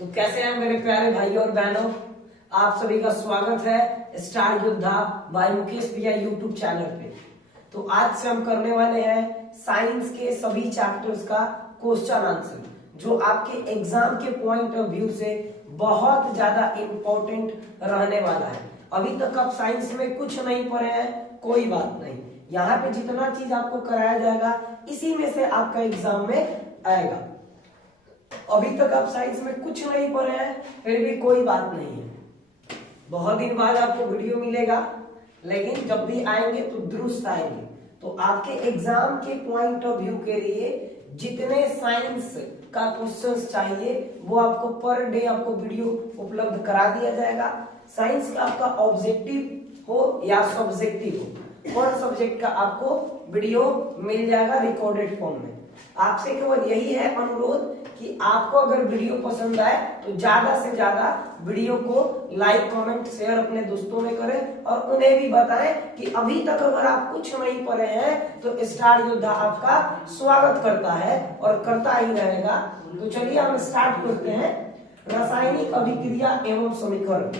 तो कैसे हैं मेरे प्यारे भाइयों और बहनों, आप सभी का स्वागत है स्टार योद्धा बाय मुकेश भैया यूट्यूब चैनल पे। तो आज से हम करने वाले हैं साइंस के सभी चैप्टर्स का क्वेश्चन आंसर, जो आपके एग्जाम के पॉइंट ऑफ व्यू से बहुत ज्यादा इंपॉर्टेंट रहने वाला है। अभी तक आप साइंस में कुछ नहीं पढ़े हैं, कोई बात नहीं, यहाँ पे जितना चीज आपको कराया जाएगा इसी में से आपका एग्जाम में आएगा। अभी तक आप साइंस में कुछ नहीं पढ़े हैं, फिर भी कोई बात नहीं है, बहुत दिन बाद आपको वीडियो मिलेगा, लेकिन जब भी आएंगे तो दुरुस्त आएंगे। तो आपके एग्जाम के पॉइंट ऑफ व्यू के लिए जितने साइंस का क्वेश्चंस चाहिए वो आपको पर डे आपको वीडियो उपलब्ध करा दिया जाएगा। साइंस का आपका ऑब्जेक्टिव हो या सब्जेक्टिव हो, पर सब्जेक्ट का आपको वीडियो मिल जाएगा रिकॉर्डेड फॉर्म में। आपसे केवल यही है अनुरोध कि आपको अगर वीडियो पसंद आए तो ज्यादा से ज्यादा वीडियो को लाइक कमेंट शेयर अपने दोस्तों में करें और उन्हें भी बताएं कि अभी तक अगर आप कुछ नहीं पढ़े हैं तो स्टार योद्धा आपका स्वागत करता है और करता ही रहेगा। तो चलिए हम स्टार्ट करते हैं। रासायनिक अभिक्रिया एवं समीकरण,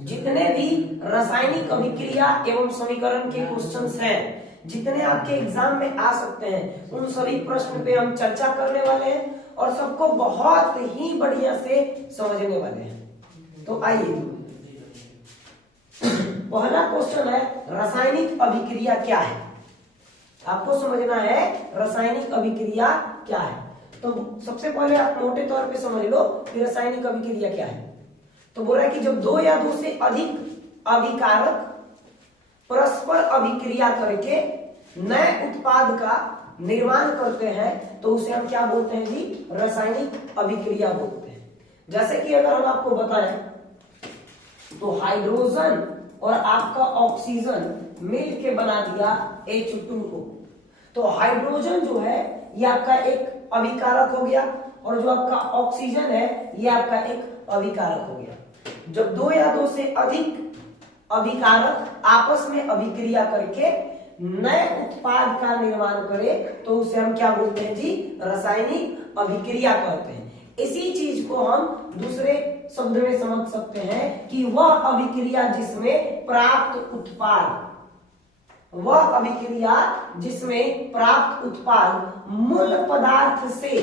जितने भी रासायनिक अभिक्रिया एवं समीकरण के क्वेश्चंस हैं, जितने आपके एग्जाम में आ सकते हैं, उन सभी प्रश्न पे हम चर्चा करने वाले हैं और सबको बहुत ही बढ़िया से समझने वाले हैं। तो आइए, पहला क्वेश्चन है रासायनिक अभिक्रिया क्या है। आपको समझना है रासायनिक अभिक्रिया क्या है। तो सबसे पहले आप मोटे तौर पे समझ लो कि रासायनिक अभिक्रिया क्या है। तो बोल रहा है कि जब दो या दो से अधिक अभिकारक परस्पर अभिक्रिया करके नए उत्पाद का निर्माण करते हैं तो उसे हम क्या बोलते हैं जी, रासायनिक अभिक्रिया बोलते हैं। जैसे कि अगर हम आपको बताएं तो हाइड्रोजन और आपका ऑक्सीजन मिल के बना दिया H2 को। तो हाइड्रोजन जो है ये आपका एक अभिकारक हो गया और जो आपका ऑक्सीजन है ये आपका एक अभिकारक हो गया। जब दो या दो से अधिक अभिकारक आपस में अभिक्रिया करके नए उत्पाद का निर्माण करे तो उसे हम क्या बोलते हैं जी, रासायनिक अभिक्रिया कहते हैं। इसी चीज को हम दूसरे शब्द में समझ सकते हैं कि वह अभिक्रिया जिसमें प्राप्त उत्पाद, वह अभिक्रिया जिसमें प्राप्त उत्पाद मूल पदार्थ से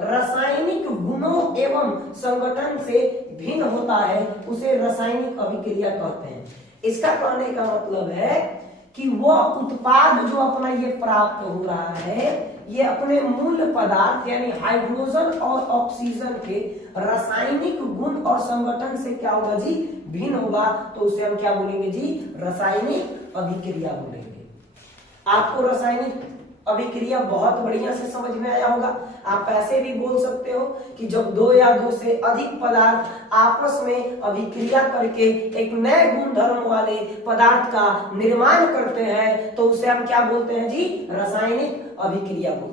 रासायनिक गुणों एवं संगठन से भिन्न होता है उसे रासायनिक अभिक्रिया कहते हैं। इसका कहने का मतलब है कि वह उत्पाद जो अपना ये प्राप्त हो रहा है ये अपने मूल पदार्थ यानी हाइड्रोजन और ऑक्सीजन के रासायनिक गुण और संगठन से क्या होगा जी, भिन्न होगा। तो उसे हम क्या बोलेंगे जी, रासायनिक अभिक्रिया बोलेंगे। आपको रासायनिक अभिक्रिया बहुत बढ़िया से समझ में आया होगा। आप ऐसे भी बोल सकते हो कि जब दो या दो से अधिक पदार्थ आपस में अभिक्रिया करके एक नए गुणधर्म वाले पदार्थ का निर्माण करते हैं तो उसे हम क्या बोलते हैं जी, रासायनिक अभिक्रिया बोलते हैं।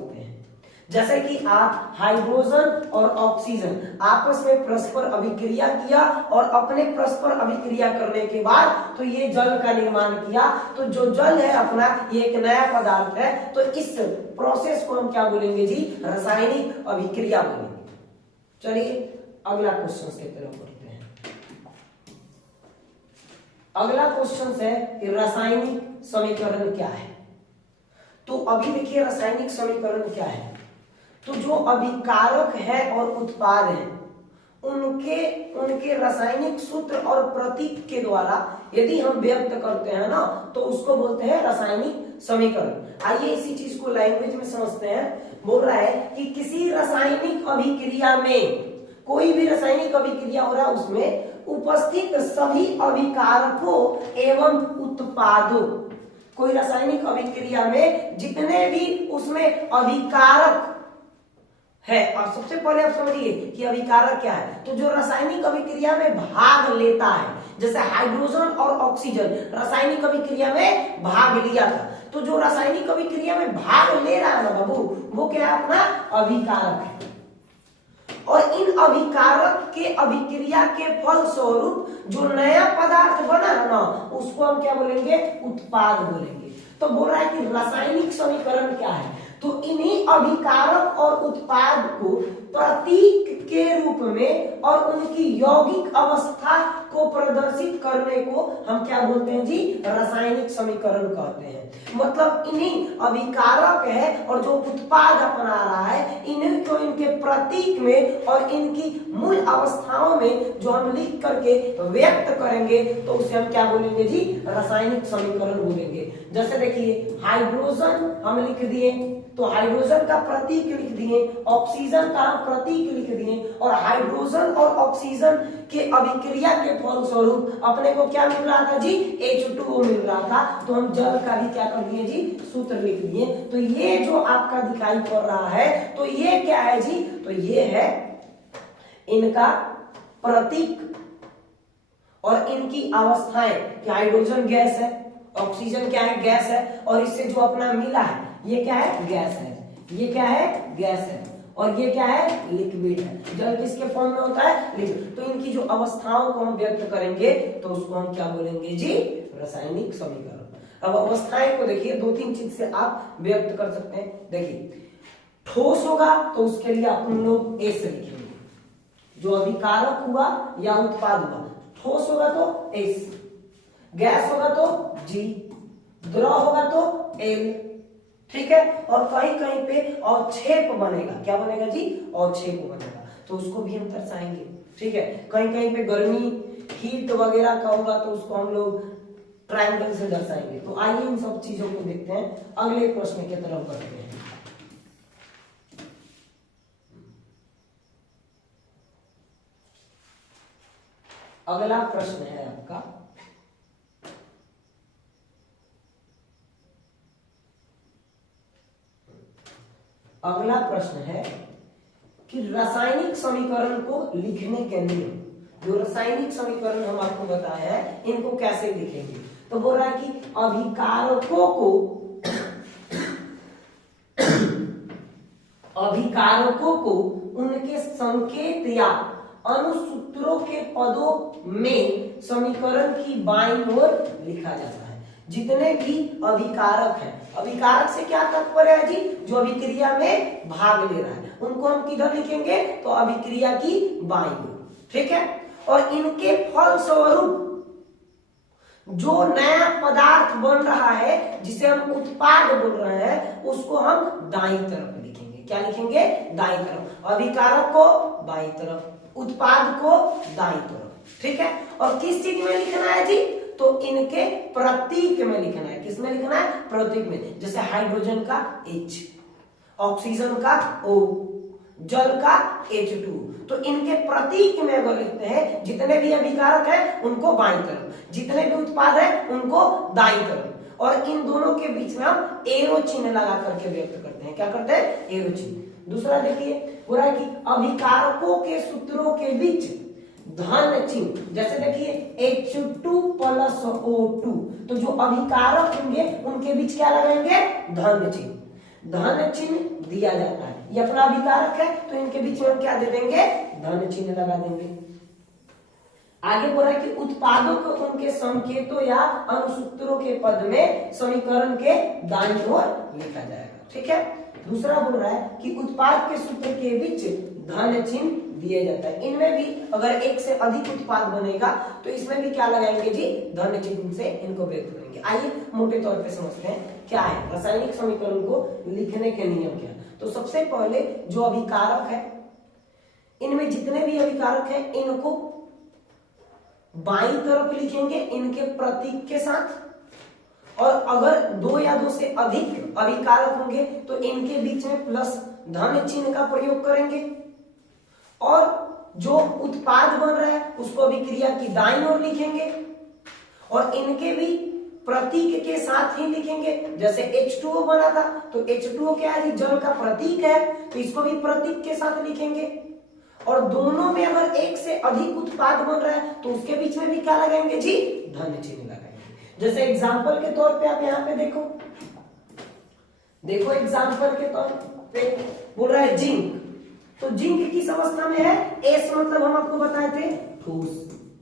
जैसे कि आप हाइड्रोजन और ऑक्सीजन आपस में परस्पर अभिक्रिया किया और अपने परस्पर अभिक्रिया करने के बाद तो ये जल का निर्माण किया। तो जो जल है अपना ये एक नया पदार्थ है, तो इस प्रोसेस को हम क्या बोलेंगे जी, रासायनिक अभिक्रिया बोलेंगे। चलिए अगला क्वेश्चन की तरफ बढ़ते हैं। अगला क्वेश्चन है कि रासायनिक समीकरण क्या है। तो अभी देखिए रासायनिक समीकरण क्या है। तो जो अभिकारक है और उत्पाद है उनके रासायनिक सूत्र और प्रतीक के द्वारा यदि हम व्यक्त करते हैं ना तो उसको बोलते हैं रासायनिक समीकरण। आइए इसी चीज को लैंग्वेज में समझते हैं। बोल रहा है कि किसी रासायनिक अभिक्रिया में, कोई भी रासायनिक अभिक्रिया हो रहा है उसमें उपस्थित सभी अभिकारकों एवं उत्पादों, कोई रासायनिक अभिक्रिया में जितने भी उसमें अभिकारक है। और सबसे पहले आप समझिए कि अभिकारक क्या है। तो जो रासायनिक अभिक्रिया में भाग लेता है, जैसे हाइड्रोजन और ऑक्सीजन रासायनिक अभिक्रिया में भाग लिया था, तो जो रासायनिक अभिक्रिया में भाग ले रहा है ना बाबू, वो क्या है, अपना अभिकारक है। और इन अभिकारक के अभिक्रिया के फल स्वरूप जो नया पदार्थ बना है ना उसको हम क्या बोलेंगे, उत्पाद बोलेंगे। तो बोल रहा है कि रासायनिक समीकरण क्या है, तो इन्हीं अभिकारक और उत्पाद को प्रतीक के रूप में और उनकी यौगिक अवस्था को प्रदर्शित करने को हम क्या बोलते हैं जी, रासायनिक समीकरण कहते हैं। मतलब इन्हीं अभिकारक है और जो उत्पाद अपना रहा है, इन्हीं को इनके प्रतीक में और इनकी मूल अवस्थाओं में जो हम लिख करके व्यक्त करेंगे तो उसे हम क्या बोलेंगे जी, रासायनिक समीकरण बोलेंगे। जैसे देखिए हाइड्रोजन हम लिख दिए तो हाइड्रोजन का प्रतीक लिख दिए, ऑक्सीजन का प्रतीक लिख दिए, और हाइड्रोजन और ऑक्सीजन के अभिक्रिया के फलस्वरूप अपने को क्या मिल रहा था जी, H2O मिल रहा था। तो हम जल का भी क्या कर दिए जी, सूत्र लिख दिए। तो ये जो आपका दिखाई पड़ रहा है तो ये क्या है जी, तो ये है इनका प्रतीक और इनकी अवस्थाएं कि हाइड्रोजन गैस है, ऑक्सीजन क्या है, गैस है, और इससे जो अपना मिला है ये क्या है, गैस है, ये क्या है, गैस है, और ये क्या है, लिक्विड है। जल किसके फॉर्म में होता है, लिक्विड। तो इनकी जो अवस्थाओं को हम व्यक्त करेंगे तो उसको हम क्या बोलेंगे जी, रासायनिक समीकरण। अब अवस्थाएं को देखिए, दो तीन चीज से आप व्यक्त कर सकते हैं। देखिए ठोस होगा तो उसके लिए अपन लोग एस लिखेंगे, जो अभिकारक हुआ या उत्पाद हुआ, ठोस होगा तो एस, गैस होगा तो जी, द्रव होगा तो एल, ठीक है। और कहीं कहीं पे अवक्षेप बनेगा, क्या बनेगा जी, अवक्षेप बनेगा, तो उसको भी हम दर्शाएंगे, ठीक है। कहीं कहीं पे गर्मी हीट वगैरह का होगा तो उसको हम लोग ट्रायंगल से दर्शाएंगे। तो आइए इन सब चीजों को देखते हैं, अगले प्रश्न की तरफ बढ़ते हैं। अगला प्रश्न है आपका, अगला प्रश्न है कि रासायनिक समीकरण को लिखने के नियम। जो रासायनिक समीकरण हम आपको बताया है इनको कैसे लिखेंगे। तो बोल रहा है कि अभिकारकों को उनके संकेत या अनुसूत्रों के पदों में समीकरण की बाईं ओर लिखा जाता है। जितने भी अभिकारक हैं, अभिकारक से क्या तात्पर्य है जी, जो अभिक्रिया में भाग ले रहा है, उनको हम किधर लिखेंगे, तो अभिक्रिया की बाईं ओर, ठीक है। और इनके फलस्वरूप जो नया पदार्थ बन रहा है, जिसे हम उत्पाद बोल रहे हैं, उसको हम दाईं तरफ लिखेंगे। क्या लिखेंगे, दाईं तरफ। अभिकारक को बाईं तरफ, उत्पाद को दाईं तरफ, ठीक है। और किस चीज में लिखना है जी, तो इनके प्रतीक में लिखना है। किस में लिखना है, प्रतीक में। जैसे हाइड्रोजन का H, ऑक्सीजन का O, जल का H2। तो इनके प्रतीक में अगर लिखते हैं, जितने भी अभिकारक हैं उनको बाईं तरफ, जितने भी उत्पाद हैं उनको दाईं तरफ, और इन दोनों के बीच में हम एरो चिन्ह लगा करके व्यक्त करते हैं। क्या करते हैं, एरो चिन्ह। दूसरा देखिए, पूरा कि अभिकारकों के सूत्रों के बीच धन चिन्ह, जैसे देखिए H2+O2, तो जो अभिकारक होंगे उनके बीच क्या लगाएंगे, धन चिन्ह। धन चिन्ह दिया जाता है, ये अपना अभिकारक है तो इनके बीच में हम क्या दे देंगे, धन चिन्ह लगा देंगे। आगे बोल रहा है कि उत्पादों को उनके संकेतों या अनुसूत्रों के पद में समीकरण के दाईं ओर लिखा जाएगा, ठीक है। दूसरा बोल रहा है कि उत्पाद के सूत्र के बीच धन चिन्ह दिया जाता है। इनमें भी अगर एक से अधिक उत्पाद बनेगा तो इसमें भी क्या लगाएंगे जी, धन चिन्ह से इनको व्यक्त करेंगे। आइए मोटे तौर पे समझते हैं क्या है रासायनिक समीकरण को लिखने के नियम क्या है। तो सबसे पहले जो अभिकारक है, इनमें जितने भी अभिकारक हैं इनको बाईं तरफ लिखेंगे इनके प्रतीक के साथ, और अगर दो या दो से अधिक अभिकारक होंगे तो इनके बीच में प्लस धन चिन्ह का प्रयोग करेंगे, और जो उत्पाद बन रहा है उसको अभिक्रिया की दाईं ओर लिखेंगे, और इनके भी प्रतीक के साथ ही लिखेंगे। जैसे H2O बना था तो H2O क्या है, जल का प्रतीक है, तो इसको भी प्रतीक के साथ लिखेंगे। और दोनों में अगर एक से अधिक उत्पाद बन रहा है तो उसके बीच में भी क्या लगाएंगे जी, धन चिन्ह लगाएंगे। जैसे एग्जाम्पल के तौर पे आप यहाँ पे देखो एग्जाम्पल के तौर पे बोल रहा है जिंक, तो जिंक किस अवस्था में है, एस मतलब हम आपको बताए थे ठोस,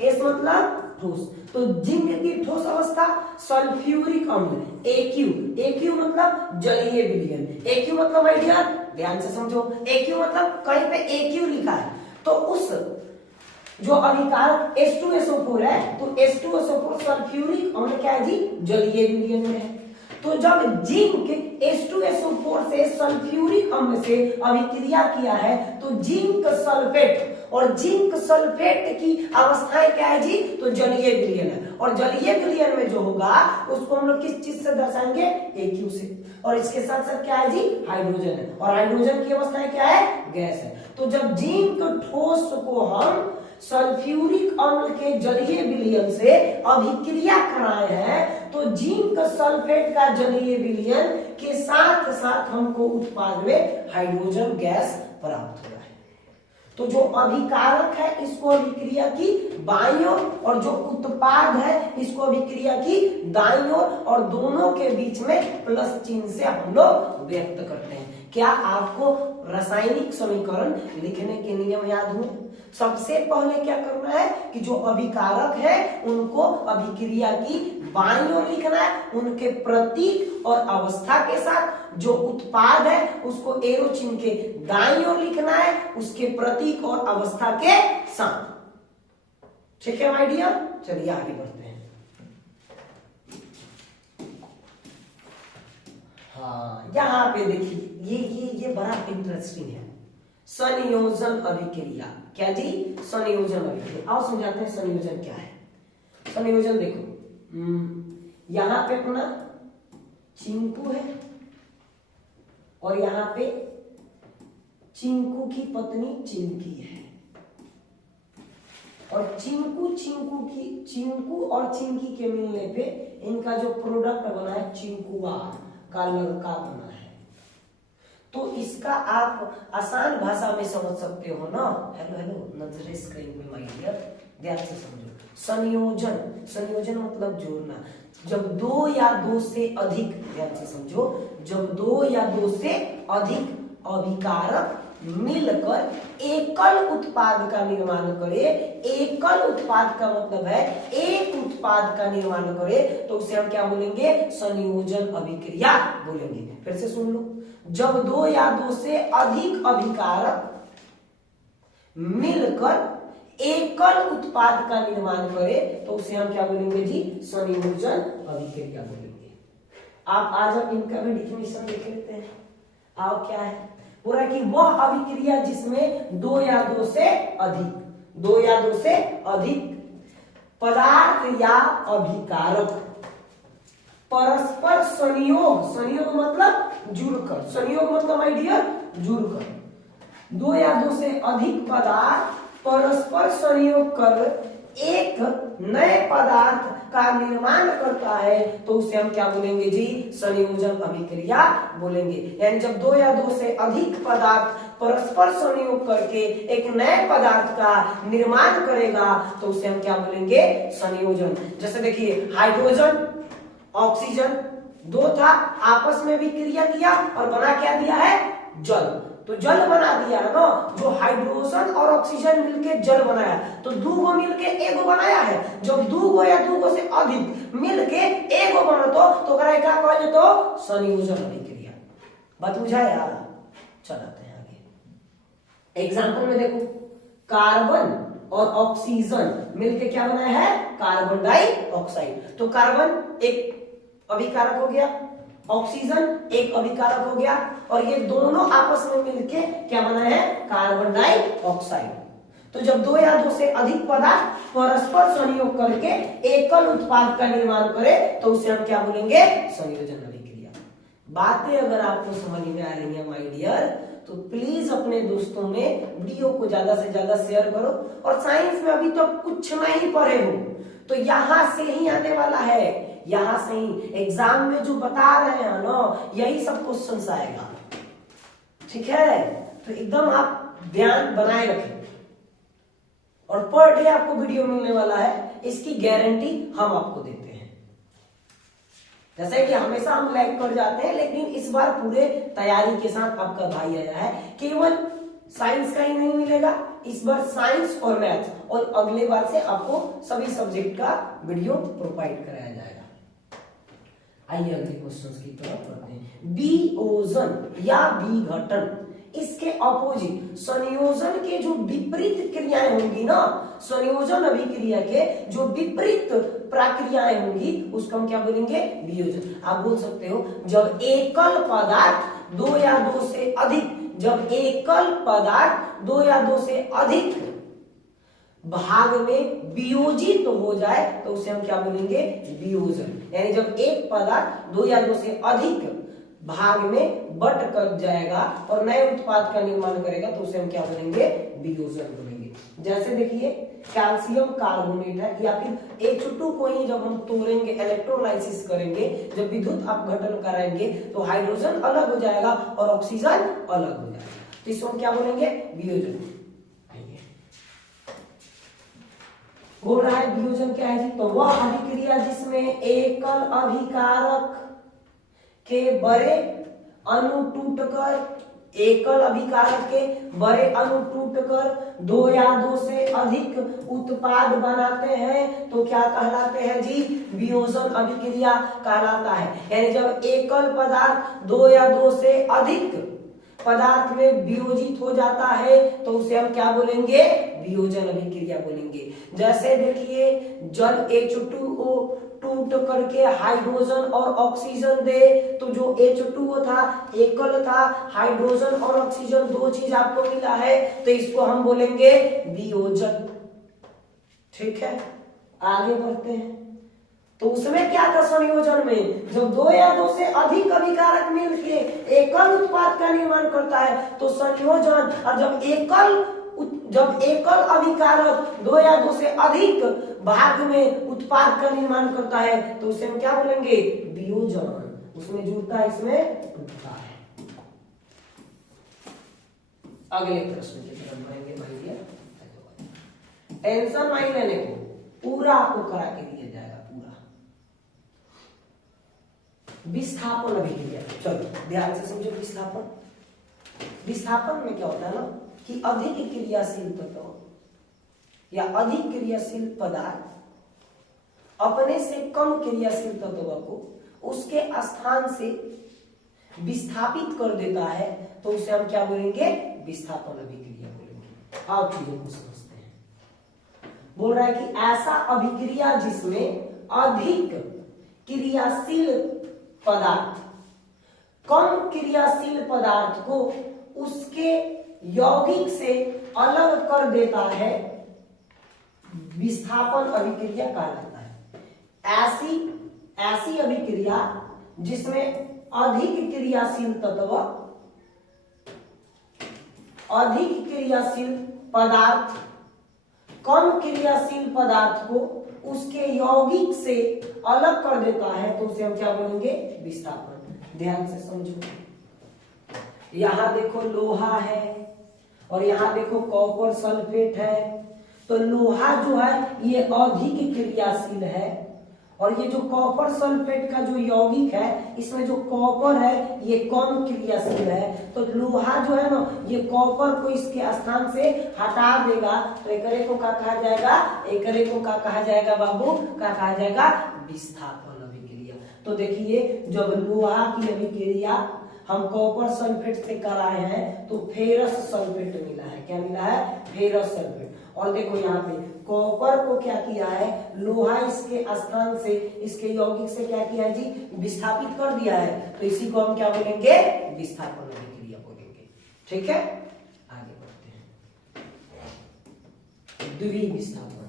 एस मतलब ठोस। तो जिंक की ठोस अवस्था सल्फ्यूरिक अम्ल AQ मतलब जलीय विलयन। AQ मतलब आइडिया ध्यान से समझो, AQ मतलब कहीं पे AQ लिखा है तो जो अभिकारक H2SO4 है तो H2SO4 सल्फ्यूरिक अम्ल क्या है जी, जलीय विलयन में है। तो जब जिंक H2SO4 से सल्फ्यूरिक अम्ल से अभिक्रिया किया है तो जिंक सल्फेट, और जिंक सल्फेट की अवस्थाएं क्या है जी, तो जलीय विलयन है। और जलीय विलयन में जो होगा उसको हम लोग किस चीज से दर्शाएंगे, AQ से। और इसके साथ साथ क्या है जी, हाइड्रोजन है, और हाइड्रोजन की अवस्थाएं क्या है, गैस है। तो जब जिंक ठोस को हम सल्फ्यूरिक अम्ल के जलीय विलयन से अभिक्रिया कराए हैं तो जिंक सल्फेट का जलीय विलयन के साथ साथ हमको उत्पाद में हाइड्रोजन गैस प्राप्त हो रहा है। तो जो अभिकारक है इसको अभिक्रिया की बाईं ओर, और जो उत्पाद है इसको अभिक्रिया की दाईं ओर, और दोनों के बीच में प्लस चिन्ह से हम लोग व्यक्त करते हैं। क्या आपको रासायनिक समीकरण लिखने के नियम याद हुए? सबसे पहले क्या करना है कि जो अभिकारक है उनको अभिक्रिया की बाईं ओर लिखना है, उनके प्रतीक और अवस्था के साथ। जो उत्पाद है उसको एरो चिन्ह के दाईं ओर लिखना है, उसके प्रतीक और अवस्था के साथ। ठीक है माय डियर, चलिए आगे बढ़ते हैं। हाँ, यहाँ पे देखिए ये बड़ा इंटरेस्टिंग है, संयोजन अभिक्रिया। क्या जी, संयोजन अभिक्रिया। आओ समझाते हैं संयोजन क्या है। संयोजन देखो, यहाँ पे अपना चिंकू है और यहाँ पे चिंकू की पत्नी चिंकी है, और चिंकू और चिंकी के मिलने पे इनका जो प्रोडक्ट बना है चिंकुआ का लड़का बना है। तो इसका आप आसान भाषा में समझ सकते हो ना। हेलो नजरे स्क्रीन पे माय डियर, ध्यान से समझो। संयोजन मतलब जोड़ना। जब दो या दो से अधिक, ध्यान से समझो, जब दो या दो से अधिक अभिकारक मिलकर एकल उत्पाद का निर्माण करे, एकल उत्पाद का मतलब है एक उत्पाद का निर्माण करे, तो उसे हम क्या बोलेंगे, संयोजन अभिक्रिया बोलेंगे। फिर से सुन लो, जब दो या दो से अधिक अभिकारक मिलकर एकल उत्पाद का निर्माण करे तो उसे हम क्या बोलेंगे जी, संयोजन अभिक्रिया बोलेंगे। आप आज हम इनका भी डिफिनेशन देख लेते हैं। आओ, क्या है पूरा कि वह अभिक्रिया जिसमें दो या दो से अधिक पदार्थ या अभिकारक परस्पर संयोग मतलब जुड़कर, संयोग मतलब माय डियर जुड़कर, दो या दो से अधिक पदार्थ परस्पर संयोग कर एक नए पदार्थ का निर्माण करता है तो उसे हम क्या बोलेंगे जी, संयोजन अभिक्रिया बोलेंगे। यानी जब दो या दो से अधिक पदार्थ परस्पर संयोग करके एक नए पदार्थ का निर्माण करेगा तो उसे हम क्या बोलेंगे, संयोजन। जैसे देखिए, हाइड्रोजन ऑक्सीजन दो था, आपस में भी क्रिया किया और बना क्या दिया है, जल। तो जल बना दिया है ना, जो हाइड्रोजन और ऑक्सीजन मिलके जल बनाया, तो दो गो मिलके एगो बनाया है। जब दो गो या दो गो से अधिक मिलके एगो बनतो तो क्या कहल तो संयोजन अभिक्रिया। बात बुझाया? चलाते हैं आगे। एग्जांपल में देखो, कार्बन और ऑक्सीजन मिलके क्या बनाया है, कार्बन डाइऑक्साइड। तो कार्बन एक अभिकारक हो गया, ऑक्सीजन एक अभिकारक हो गया, और ये दोनों आपस में मिलके क्या बना है, कार्बन डाइऑक्साइड। तो जब दो या दो से अधिक पदार्थ परस्पर संयोग करके एकल उत्पाद का निर्माण करे तो उसे हम क्या बोलेंगे, संयोजन अभिक्रिया। बातें अगर आपको समझ में आ रही है माय डियर, तो प्लीज अपने दोस्तों में वीडियो को ज्यादा से ज्यादा शेयर करो। और साइंस में अभी तो कुछ नहीं पढ़े हो तो यहाँ से ही आने वाला है, यहां से ही एग्जाम में जो बता रहे हैं ना, यही सब क्वेश्चंस आएगा। ठीक है, तो एकदम आप ध्यान बनाए रखें। और पर डे आपको वीडियो मिलने वाला है, इसकी गारंटी हम आपको देते हैं। जैसे कि हमेशा हम लाइक कर जाते हैं, लेकिन इस बार पूरे तैयारी के साथ आपका भाई आया है। केवल साइंस का ही नहीं मिलेगा, इस बार साइंस और मैथ्स, और अगले बार से आपको सभी सब्जेक्ट का वीडियो प्रोवाइड कराया जाएगा। आइए अगले क्वेश्चन की तरफ बढ़ते हैं। विओजन या विघटन इसके अपोजिट संयोजन के जो विपरीत क्रियाएं होंगी ना, संयोजन अभिक्रिया के जो विपरीत प्रक्रियाएं होंगी उसको हम क्या बोलेंगे? वियोजन। आप बोल सकते हो जब एकल पदार्थ दो या दो से अधिक, जब एकल पदार्थ दो या दो से अधिक भाग में वियोजित तो हो जाए तो उसे हम क्या बोलेंगे? वियोजन। यानी जब एक पदार्थ दो या दो से अधिक भाग में बट कर जाएगा और नए उत्पाद का निर्माण करेगा तो उसे हम क्या बोलेंगे? वियोजन बोलेंगे। जैसे देखिए कैल्शियम कार्बोनेट है या फिर H2 को ही जब हम तोड़ेंगे, इलेक्ट्रोलाइसिस करेंगे, जब विद्युत अपघटन कराएंगे तो हाइड्रोजन अलग हो जाएगा और ऑक्सीजन अलग हो जाएगा, तो इसको हम क्या बोलेंगे? वियोजन। बोल रहा है वियोजन क्या है जी? तो वह अभिक्रिया जिसमें एकल अभिकारक के बड़े अणु टूटकर, एकल अभिकारक के बड़े अणु टूटकर दो या दो से अधिक उत्पाद बनाते हैं तो क्या कहलाते हैं जी? वियोजन अभिक्रिया कहलाता है। यानी जब एकल पदार्थ दो या दो से अधिक पदार्थ में वियोजित हो जाता है तो उसे हम क्या बोलेंगे? वियोजन अभिक्रिया बोलेंगे। जैसे देखिए जल H2O टूट करके हाइड्रोजन और ऑक्सीजन दे, तो जो H2O था एकल था, हाइड्रोजन और ऑक्सीजन दो चीज आपको मिला है तो इसको हम बोलेंगे वियोजन। ठीक है, आगे बढ़ते हैं। तो उसमें क्या था? संयोजन में जब दो या दो से अधिक अभिकारक मिलके एकल उत्पाद का निर्माण करता है तो संयोजन, और जब एकल अभिकारक दो या दो से अधिक भाग में उत्पाद का निर्माण करता है तो उसे हम क्या बोलेंगे? वियोजन। उसमें जुड़ता है, इसमें टूटता है। अगले प्रश्न की तरफ बढ़ेंगे भाई जी। टेंशन नहीं लेने को, पूरा आपको करा के दिया जाएगा, पूरा विस्थापन अभिक्रिया। चलो ध्यान से समझो। विस्थापन में क्या होता है ना कि अधिक क्रियाशील तत्व या अधिक क्रियाशील पदार्थ अपने से कम क्रियाशील तत्व को उसके स्थान से विस्थापित कर देता है तो उसे हम क्या बोलेंगे? विस्थापन अभिक्रिया बोलेंगे। आप चीजों को समझते हैं। बोल रहा है कि ऐसा अभिक्रिया जिसमें अधिक क्रियाशील पदार्थ कम क्रियाशील पदार्थ को उसके यौगिक से अलग कर देता है, विस्थापन अभिक्रिया कहलाता है। ऐसी अभिक्रिया जिसमें अधिक क्रियाशील तत्व अधिक क्रियाशील पदार्थ कम क्रियाशील पदार्थ को उसके यौगिक से अलग कर देता है तो उसे हम क्या बोलेंगे? विस्थापन। ध्यान से समझो। यहां देखो लोहा है और यहां देखो कॉपर सल्फेट है। तो लोहा जो है ये अधिक क्रियाशील है और ये जो कॉपर सल्फेट का जो यौगिक है इसमें जो कॉपर है ये कम क्रियाशील है। तो लोहा जो है ना ये कॉपर को इसके स्थान से हटा देगा तो एकरे को क्या कहा जाएगा? एकरे को क्या कहा जाएगा बाबू? क्या कहा जाएगा? विस्थापन अभिक्रिया। तो देखिए जब लोहा की अभिक्रिया हम कॉपर सल्फेट से कराए हैं तो फेरस सल्फेट मिला है। क्या मिला है? Ferrous sulphate. और देखो यहाँ पे कॉपर को क्या किया है? लोहा इसके स्थान से इसके यौगिक से क्या किया है जी? विस्थापित कर दिया है। तो इसी को हम क्या बोलेंगे? विस्थापन अभिक्रिया बोलेंगे। ठीक है, आगे बढ़ते हैं। द्विविस्थापन।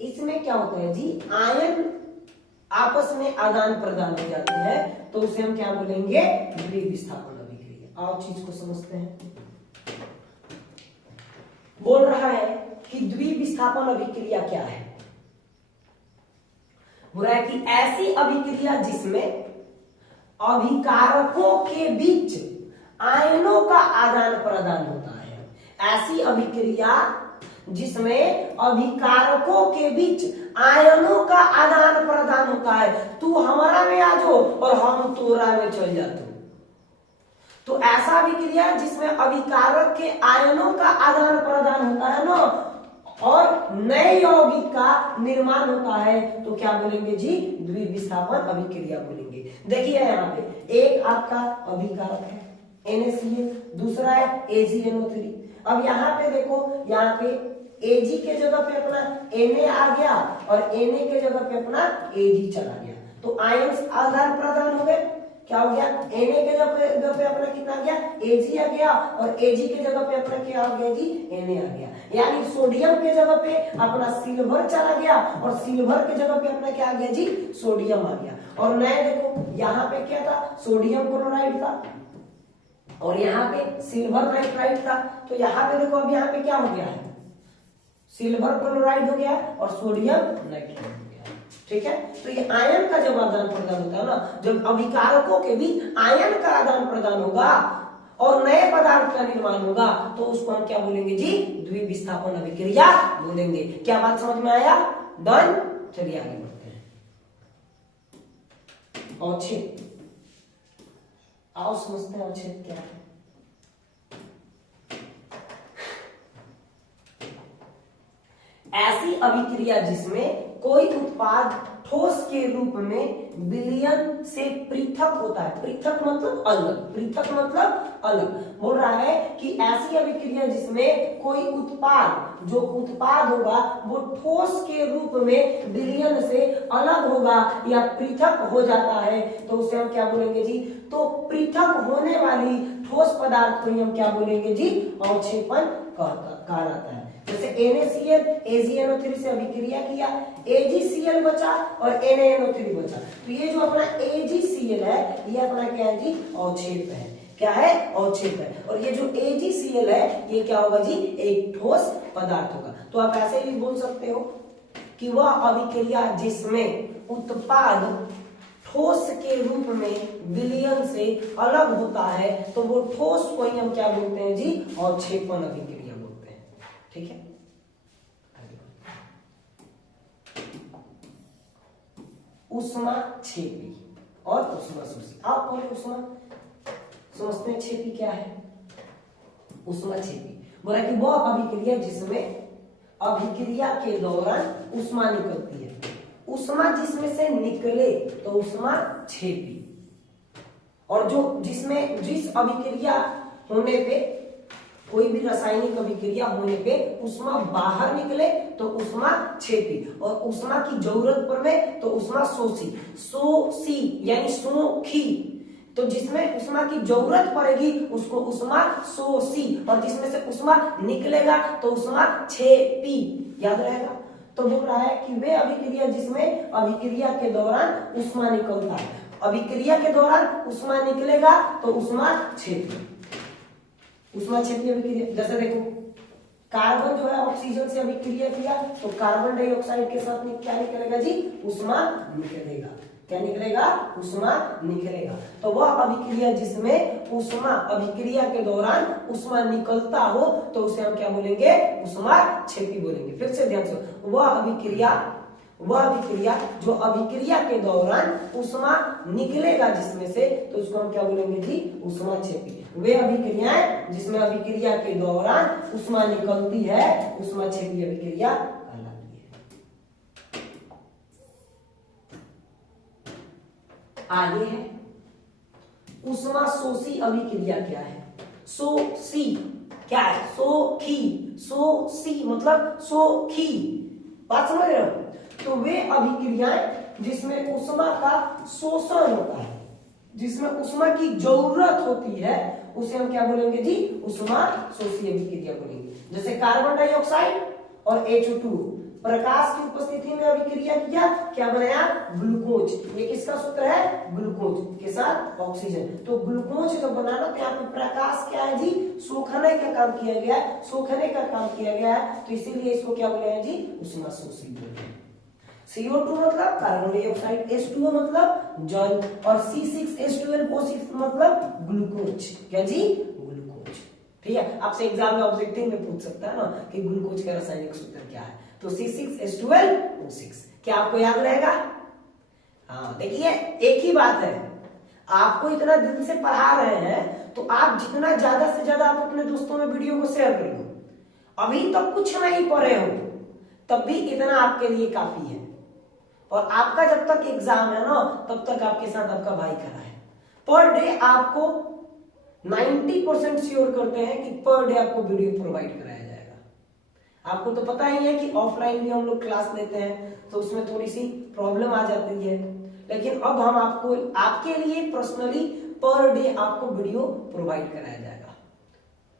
इसमें क्या होता है जी? आयन आपस में आदान प्रदान हो जाते हैं तो उसे हम क्या बोलेंगे? द्विविस्थापन अभिक्रिया। और चीज को समझते हैं। बोल रहा है कि द्विविस्थापन अभिक्रिया क्या है? बोल रहा है कि ऐसी अभिक्रिया जिसमें अभिकारकों के बीच आयनों का आदान प्रदान होता है। ऐसी अभिक्रिया जिसमें अभिकारकों के बीच आयनों का आदान प्रदान होता है। तू हमारा में आ जाओ और हम तोरा में चल जाते। तो ऐसा अभिक्रिया जिसमें अभिकारक के आयनों का आदान प्रदान होता है ना और नए यौगिक का निर्माण होता है तो क्या बोलेंगे जी? द्विविस्थापन अभिक्रिया बोलेंगे। देखिए यहाँ पे एक आपका अभिकारक है, NaCl, दूसरा है AgNO3। अब यहाँ पे देखो, यहाँ पे Ag के जगह पे अपना Na आ गया और Na के जगह पे अपना Ag चला गया, तो आयंस आदान प्रदान हो गए। क्या हो गया, Na के जगह पे अपना कितना आ गया, Ag आ गया, और Ag के जगह पे अपना क्या आ गया जी, Na आ गया। यानी सोडियम के जगह पे अपना सिल्वर चला गया और सिल्वर के जगह पे अपना क्या आ गया जी, सोडियम आ गया। और नए देखो, यहाँ पे क्या था, सोडियम क्लोराइड था और यहाँ पे सिल्वर नाइट्राइड था, तो यहाँ पे देखो अब यहाँ पे क्या हो गया है, सिल्वर क्लोराइड हो गया और सोडियम नाइट्राइड हो गया। ठीक है, तो ये आयन का जब आदान प्रदान होता है ना, जब अभिकारकों के भी आयन का आदान प्रदान होगा और नए पदार्थ का निर्माण होगा, तो उसको हम क्या बोलेंगे जी, द्विविस्थापन अभिक्रिया बोलेंगे। क्या बात समझ में आया? डन। चलिए आगे बढ़ते हैं। अवच्छेद, आओ समझते हैं अवच्छेद क्या है। ऐसी अभिक्रिया जिसमें कोई उत्पाद ठोस के रूप में विलयन से पृथक होता है। पृथक मतलब अलग, पृथक मतलब अलग। बोल रहा है कि ऐसी अभिक्रिया जिसमें कोई उत्पाद, जो उत्पाद होगा वो ठोस के रूप में विलयन से अलग होगा या पृथक हो जाता है, तो उसे हम क्या बोलेंगे जी, तो पृथक होने वाली ठोस पदार्थ को ही हम क्या बोलेंगे जी, अवक्षेपण कहा जाता है। जैसे NaCl AgNO3 से अभिक्रिया किया, AgCl बचा और NaNO3 बचा, तो ये जो अपना AgCl है ये अपना क्या है जी, अवक्षेप है। क्या है, अवक्षेप है। और ये जो AgCl है ये क्या होगा जी, एक ठोस पदार्थ होगा। तो आप ऐसे भी बोल सकते हो कि वह अभिक्रिया जिसमें उत्पाद ठोस के रूप में विलयन से अलग होता है, तो वो ठोस को ही हम क्या बोलते हैं जी, अवक्षेपण अभिक्रिया बोलते हैं। ठीक है, ऊष्माक्षेपी और ऊष्माशोषी। आप बोले ऊष्मा समझते हैं, क्षेपी क्या है, ऊष्माक्षेपी बोला कि वह अभिक्रिया जिसमें अभिक्रिया के दौरान ऊष्मा निकलती है, ऊष्मा जिसमें से निकले तो ऊष्माक्षेपी। और जो जिसमें जिस अभिक्रिया होने पे, कोई भी रासायनिक अभिक्रिया होने पे ऊष्मा बाहर निकले तो ऊष्माक्षेपी, और ऊष्मा की जरूरत पड़े तो ऊष्माशोषी। शोषी यानी सोखी, तो जिसमें ऊष्मा की जरूरत पड़ेगी उसको ऊष्माशोषी, और जिसमें से ऊष्मा निकलेगा तो ऊष्माक्षेपी। याद रहेगा। तो बोल रहा है कि वे अभिक्रिया जिसमें अभिक्रिया के दौरान ऊष्मा निकलता है, अभिक्रिया के दौरान ऊष्मा निकलेगा तो ऊष्माक्षेपी। ऊष्माक्षेपी अभिक्रिया, जैसे देखो कार्बन जो है ऑक्सीजन से अभिक्रिया किया तो कार्बन डाइऑक्साइड के साथ क्या निकलेगा जी, ऊष्मा निकलेगा। क्या निकलेगा, ऊष्मा निकलेगा। तो वह अभिक्रिया जिसमें ऊष्मा अभिक्रिया के दौरान ऊष्मा निकलता हो तो उसे हम क्या बोलेंगे, ऊष्माक्षेपी बोलेंगे। फिर से ध्यान से, वह अभिक्रिया जो अभिक्रिया के दौरान ऊष्मा निकलेगा जिसमें से, तो उसको हम क्या बोलेंगे जी, ऊष्माक्षेपी। वे अभिक्रियाएं जिसमें अभिक्रिया के दौरान ऊष्मा निकलती है ऊष्माक्षेपी अभिक्रिया कहलाती है। आगे है ऊष्माशोषी अभिक्रिया क्या है। शोषी क्या है, सोखी, शोषी मतलब सोखी। बात समझ रहे हो। तो वे अभिक्रियाएं जिसमें ऊष्मा का शोषण होता है, जिसमें ऊष्मा की जरूरत होती है, उसे हम क्या बोलेंगे जी, ऊष्माशोषी अभिक्रिया बोलेंगे। जैसे कार्बन डाइऑक्साइड और H2 प्रकाश की उपस्थिति में अभिक्रिया किया, क्या बनाया, ग्लूकोज। ये किसका सूत्र है, ग्लूकोज के साथ ऑक्सीजन। तो ग्लूकोज जब बनाना तो यहाँ पे प्रकाश क्या है जी, सोखने का काम किया गया है, सोखने का काम किया गया है, तो इसीलिए इसको क्या बोले हैं जी, ऊष्माशोषी बोलते हैं। CO2 मतलब कार्बन डाइऑक्साइड, H2O मतलब जल, और C6H12O6 मतलब ग्लूकोज। क्या जी, ग्लूकोज। ठीक है, आपसे एग्जाम में ऑब्जेक्टिव में पूछ सकता है ना कि ग्लूकोज का रासायनिक सूत्र क्या है, तो C6H12O6। क्या आपको याद रहेगा। हाँ देखिए, एक ही बात है, आपको इतना दिन से पढ़ा रहे हैं तो आप जितना ज्यादा से ज्यादा आप अपने दोस्तों में वीडियो को शेयर कर लो। अभी तो कुछ नहीं पढ़े हो तब भी इतना आपके लिए काफी है, और आपका जब तक एग्जाम है ना तब तक आपके साथ आपका भाई खड़ा है। पर डे आपको 90% श्योर करते हैं कि पर डे आपको वीडियो प्रोवाइड कराया जाएगा। आपको तो पता ही है कि ऑफलाइन भी हम लोग क्लास लेते हैं तो उसमें थोड़ी सी प्रॉब्लम आ जाती है, लेकिन अब हम आपको आपके लिए पर्सनली पर डे आपको वीडियो प्रोवाइड कराया जाएगा।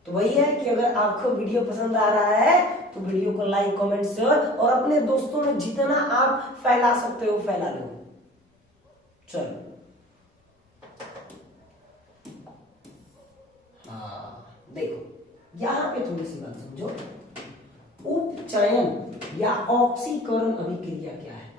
तो वही है कि अगर आपको वीडियो पसंद आ रहा है तो वीडियो को लाइक, कमेंट, शेयर और अपने दोस्तों में जितना आप फैला सकते हो फैला लो। चलो देखो यहां पे थोड़ी सी बात समझो। उपचयन या ऑक्सीकरण अभिक्रिया क्या है,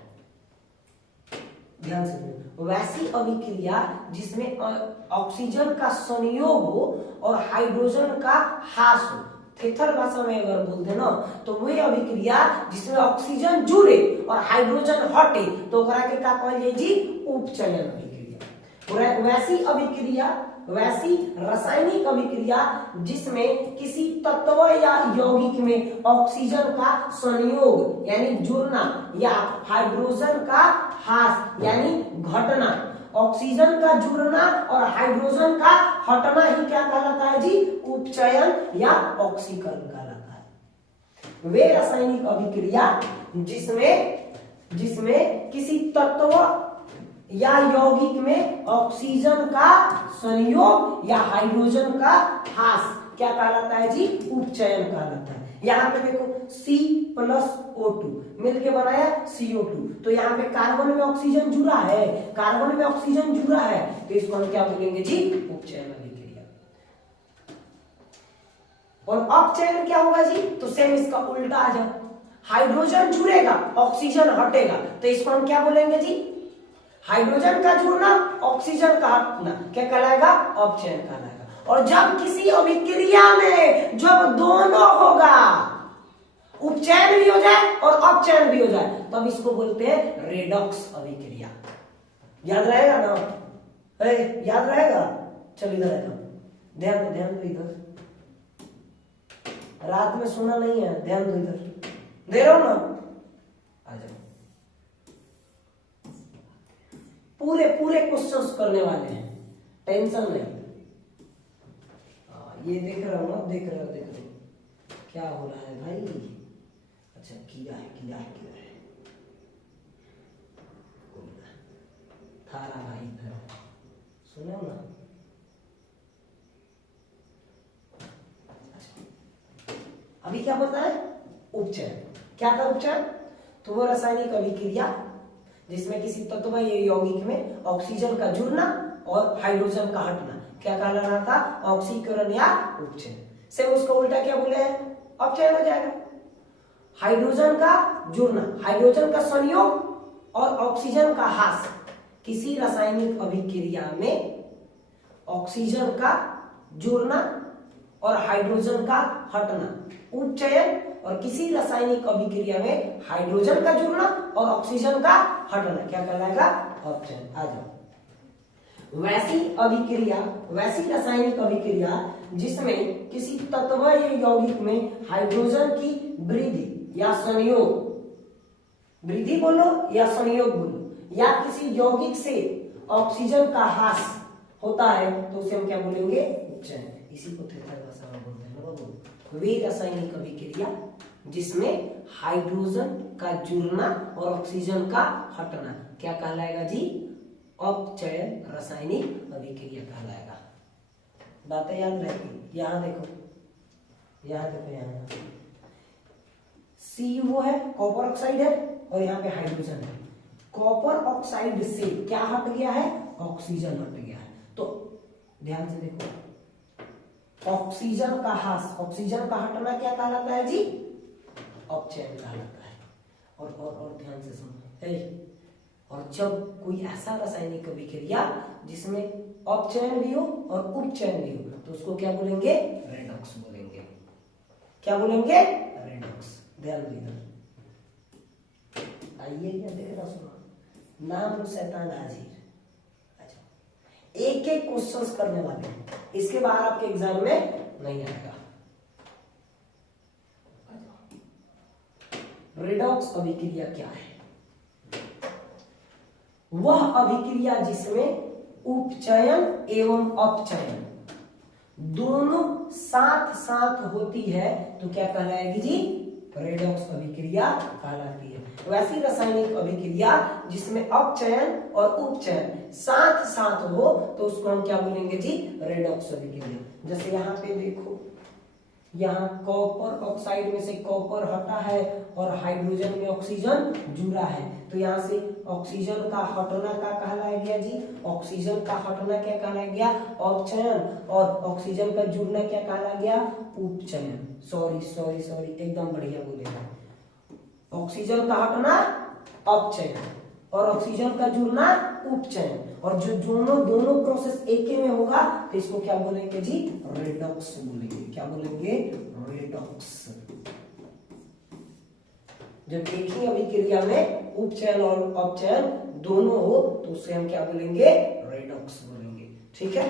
ध्यान से। वैसी अभिक्रिया जिसमें ऑक्सीजन का संयोग हो और हाइड्रोजन का ह्रास हो। थेथर भाषा में अगर बोलते ना तो वह अभिक्रिया जिसमें ऑक्सीजन जुड़े और हाइड्रोजन हटे तो ओकरा के का कहल जाए जी, उपचयन अभिक्रिया। वैसी अभिक्रिया, वैसी रासायनिक अभिक्रिया जिसमें किसी तत्व या यौगिक में ऑक्सीजन का संयोग यानी जुड़ना या हाइड्रोजन का ह्रास यानी घटना, ऑक्सीजन का जुड़ना और हाइड्रोजन का हटना ही क्या कहलाता है जी, उपचयन या ऑक्सीकरण कहलाता है। वे रासायनिक अभिक्रिया जिसमें किसी तत्व या यौगिक में ऑक्सीजन का संयोग या हाइड्रोजन का ह्रास क्या कहलाता है जी, उपचयन कहलाता है। यहाँ पे देखो C+O2 मिलके बनाया CO2, तो यहाँ पे कार्बन में ऑक्सीजन जुड़ा है, कार्बन में ऑक्सीजन जुड़ा है तो इसको हम क्या बोलेंगे जी, उपचयन अभिक्रिया। और अपचयन क्या होगा जी, तो सेम इसका उल्टा आ जाओ। हाइड्रोजन जुड़ेगा, ऑक्सीजन हटेगा तो इसको हम क्या बोलेंगे जी, हाइड्रोजन का जुड़ना, ऑक्सीजन का हटना क्या कहलाएगा, अपचयन कहलाएगा। और जब किसी अभिक्रिया में जब दोनों होगा, उपचयन भी हो जाए और अपचयन भी हो जाए, तब इसको बोलते हैं रेडॉक्स अभिक्रिया। याद रहेगा ना, याद रहेगा। चल इधर है, ध्यान दो इधर, रात में सोना नहीं है, ध्यान दो इधर, दे रहा हूं ना, आ जाओ। पूरे क्वेश्चंस करने वाले हैं, टेंशन नहीं। ये देख रहा हूं, देख रहे हो क्या हो रहा है भाई। अच्छा किया है थारा भाई इधर सुनो ना। अभी क्या बोलता है, उपचयन। क्या था उपचयन, तो वो रासायनिक अभिक्रिया जिसमें किसी तत्व या यौगिक में ऑक्सीजन का जुड़ना और हाइड्रोजन का हटना क्या कहलाना था, ऑक्सीकरण या उपचयन। से उसका उल्टा क्या बोले हैं, अपचयन हो जाएगा। हाइड्रोजन का जुड़ना, हाइड्रोजन का संयोग और ऑक्सीजन का ह्रास, किसी रासायनिक अभिक्रिया में ऑक्सीजन का जुड़ना और हाइड्रोजन का हटना उपचयन, और किसी रासायनिक अभिक्रिया में हाइड्रोजन का जुड़ना और ऑक्सीजन का हटना क्या कहलाएगा, अपचयन। आ जाओ। वैसी रासायनिक अभिक्रिया जिसमें किसी तत्व या यौगिक में हाइड्रोजन की वृद्धि या संयोग, वृद्धि बोलो या संयोग बोलो, या किसी यौगिक से ऑक्सीजन का ह्रास होता है तो उसे हम क्या बोलेंगे, उपचयन। इसी को थेथर भाषा में बोलते हैं बाबू। वे रासायनिक अभिक्रिया जिसमें हाइड्रोजन का जुड़ना और ऑक्सीजन का हटना क्या कहलाएगा जी, अपचयन रासायनिक अभिक्रिया कहलाएगा। बातें याद रहेगी। यहाँ देखो यहाँ सी वो है, कॉपर ऑक्साइड है और यहाँ पे हाइड्रोजन है। कॉपर ऑक्साइड से क्या हट गया है, ऑक्सीजन हट गया है। तो ध्यान से देखो, ऑक्सीजन का ह्रास, ऑक्सीजन का हटना क्या कहलाता है जी, अपचयन कहलाता है। और ध्यान से सुनो, और जब कोई ऐसा रासायनिक अभिक्रिया जिसमें अपचयन भी हो और उपचयन भी हो तो उसको क्या बोलेंगे, रेडॉक्स बोलेंगे। क्या बोलेंगे, रेडॉक्स। ध्यान दीजिए। आइए क्या देख रहा सुनो, नाम शैतान हाजिर। अच्छा एक क्वेश्चंस करने वाले हैं, इसके बाद आपके एग्जाम में नहीं आएगा। रेडॉक्स अभिक्रिया क्या है, वह अभिक्रिया जिसमें उपचयन एवं अपचयन दोनों साथ साथ होती है तो क्या कहलाएगी जी, रेडॉक्स अभिक्रिया कहलाती है। वैसी रासायनिक अभिक्रिया जिसमें अपचयन और उपचयन साथ साथ हो तो उसको हम क्या बोलेंगे जी, रेडॉक्स अभिक्रिया। जैसे यहाँ पे देखो, यहाँ कॉपर ऑक्साइड में से कॉपर हटा है और हाइड्रोजन में ऑक्सीजन जुड़ा है, तो यहाँ से ऑक्सीजन का हटना क्या कहलाया गया जी, ऑक्सीजन का हटना क्या कहलाया गया, अपचयन, और ऑक्सीजन का जुड़ना क्या कहलाया गया, उपचयन। सॉरी सॉरी सॉरी, एकदम बढ़िया बोलेगा। ऑक्सीजन का हटना अपचयन और ऑक्सीजन का जुड़ना उपचयन, और जो दोनों प्रोसेस एक में होगा तो इसको क्या बोलेंगे जी, रेडॉक्स बोलेंगे। क्या बोलेंगे, रेडॉक्स। जब एक ही अभिक्रिया में उपचयन और अपचयन दोनों हो तो उसे हम क्या बोलेंगे, रेडॉक्स बोलेंगे। ठीक है,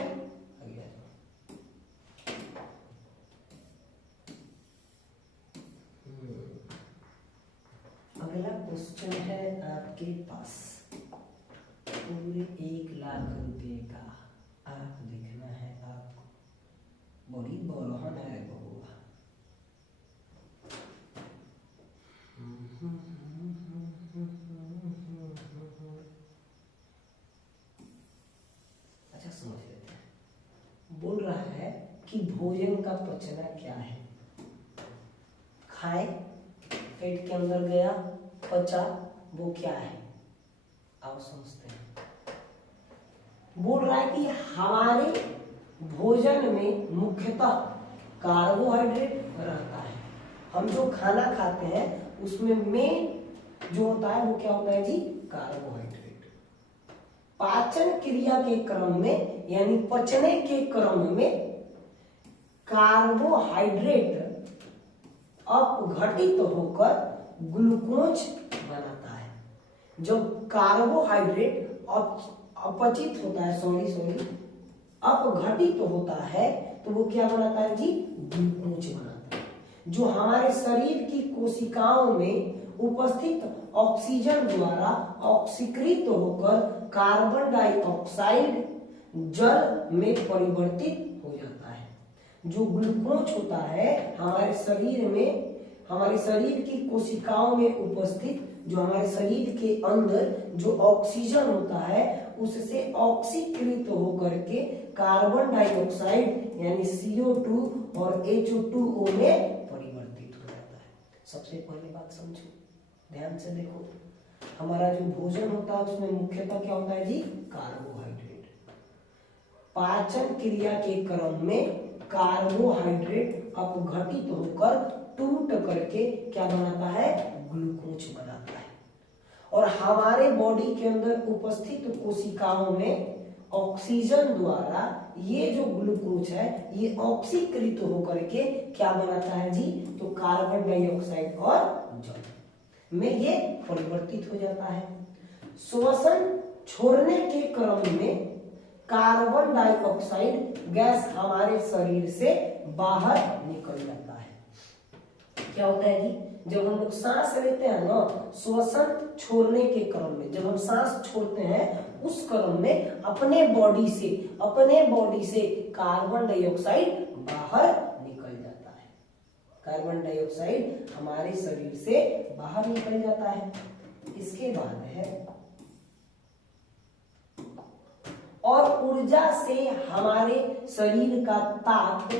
अगला क्वेश्चन है आपके पास, पूरे 1,00,000 रुपए का। आप देखना है आपको, बड़ी बड़हन है बहुआ। अच्छा समझ लेते हैं। बोल रहा है कि भोजन का पचना क्या है, खाए, पेट के अंदर गया, पचा, वो क्या है, आओ समझते हैं। बोल रहा है कि हमारे भोजन में मुख्यतः कार्बोहाइड्रेट रहता है। हम जो खाना खाते हैं उसमें मेन जो होता है वो क्या होता है जी, कार्बोहाइड्रेट। पाचन क्रिया के क्रम में यानी पचने के क्रम में कार्बोहाइड्रेट अपघटित होकर ग्लूकोज बनाता है। जब कार्बोहाइड्रेट अपचित होता है, सॉरी अपघटित होता है तो वो क्या बनाता है जी, ग्लूकोज बनाता है, जो हमारे शरीर की कोशिकाओं में उपस्थित ऑक्सीजन द्वारा ऑक्सीकृत होकर कार्बन डाइऑक्साइड जल में परिवर्तित हो जाता है। जो ग्लूकोज होता है हमारे शरीर में, हमारे शरीर की कोशिकाओं में उपस्थित, जो हमारे शरीर के अंदर जो ऑक्सीजन होता है उससे ऑक्सीकृत होकर के कार्बन डाइऑक्साइड यानी CO2 और H2O में परिवर्तित हो जाता है। सबसे पहले बात समझो, ध्यान से देखो, हमारा जो भोजन होता है उसमें मुख्यतः क्या होता है जी, कार्बोहाइड्रेट। पाचन क्रिया के क्रम में कार्बोहाइड्रेट अपघटित होकर टूट करके क्या बनाता है, ग्लूकोज बनाता है। और हमारे बॉडी के अंदर उपस्थित कोशिकाओं में ऑक्सीजन द्वारा ये जो ग्लूकोज है ये ऑक्सीकृत होकर के क्या बनाता है जी, तो कार्बन डाइऑक्साइड और जल में ये परिवर्तित हो जाता है। श्वसन छोड़ने के क्रम में कार्बन डाइऑक्साइड गैस हमारे शरीर से बाहर निकल जाता है। क्या होता है जी, जब हम लोग सांस लेते हैं ना, श्वसन छोड़ने के क्रम में जब हम सांस छोड़ते हैं उस क्रम में अपने बॉडी से कार्बन डाइऑक्साइड बाहर निकल जाता है। कार्बन डाइऑक्साइड हमारे शरीर से बाहर निकल जाता है। इसके बाद है और ऊर्जा से हमारे शरीर का ताप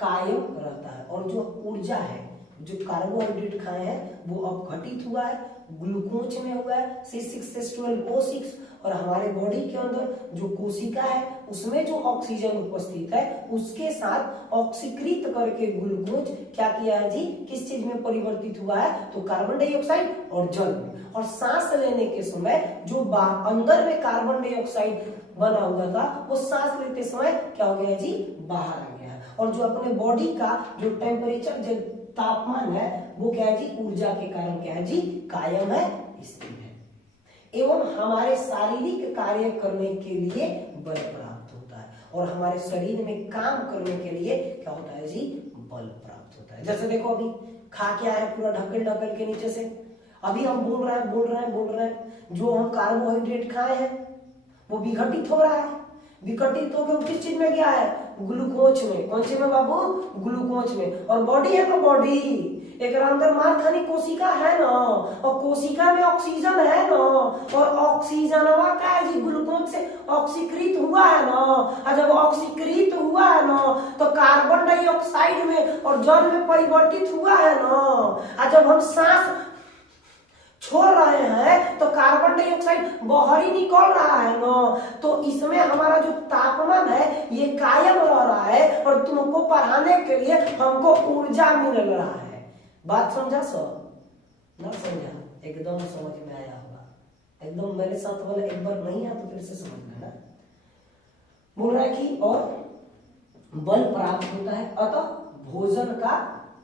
कायम रहता है। और जो ऊर्जा है, जो कार्बोहाइड्रेट खाए हैं वो अपघटित हुआ है, ग्लूकोज में हुआ है C6H12O6, और हमारे बॉडी के अंदर जो कोशिका है उसमें जो ऑक्सीजन उपस्थित है उसके साथ ऑक्सीकृत करके ग्लूकोज क्या किया है जी, किस चीज में परिवर्तित हुआ है, तो कार्बन डाइऑक्साइड और जल में। और सांस लेने के समय जो अंदर में कार्बन डाइऑक्साइड बना हुआ था वो सांस लेते समय क्या हो गया जी, बाहर आ गया। और जो अपने बॉडी का जो टेम्परेचर, जो तापमान है वो क्या है जी, ऊर्जा के कारण क्या है जी, कायम है, स्थिर है। एवं हमारे शारीरिक कार्य करने के लिए बल प्राप्त होता है, और हमारे शरीर में काम करने के लिए क्या होता है जी, बल प्राप्त होता है। जैसे देखो अभी खा के आए पूरा ढकेल के नीचे से, अभी हम बोल रहे हैं, जो हम कार्बोहाइड्रेट खाए हैं वो विघटित हो रहा है, विघटित होकर किस चीज में गया है, ग्लूकोज में। कौन से में बाबू? ग्लूकोज में। और बॉडी है तो बॉडी, एक अंदर मार खानी कोशिका है ना, और कोशिका में ऑक्सीजन है ना, और ऑक्सीजनवा का है जी ग्लूकोज से ऑक्सीकृत हुआ है ना, और जब ऑक्सीकृत हुआ है ना तो कार्बन डाइऑक्साइड में और जल में परिवर्तित हुआ है ना, और जब हम सांस छोड़ रहे हैं तो कार्बन डाइऑक्साइड बाहर ही निकल रहा है ना, तो इसमें हमारा जो तापमान है ये कायम रह रहा है, और तुमको पढ़ाने के लिए हमको ऊर्जा मिल रहा है। बात समझा सब? ना समझा? एकदम समझ में आया होगा। एकदम मेरे साथ वाला एक बार नहीं आया तो फिर से समझ लेना। बोल रहा है कि और बल प्राप्त होता है, अतः भोजन का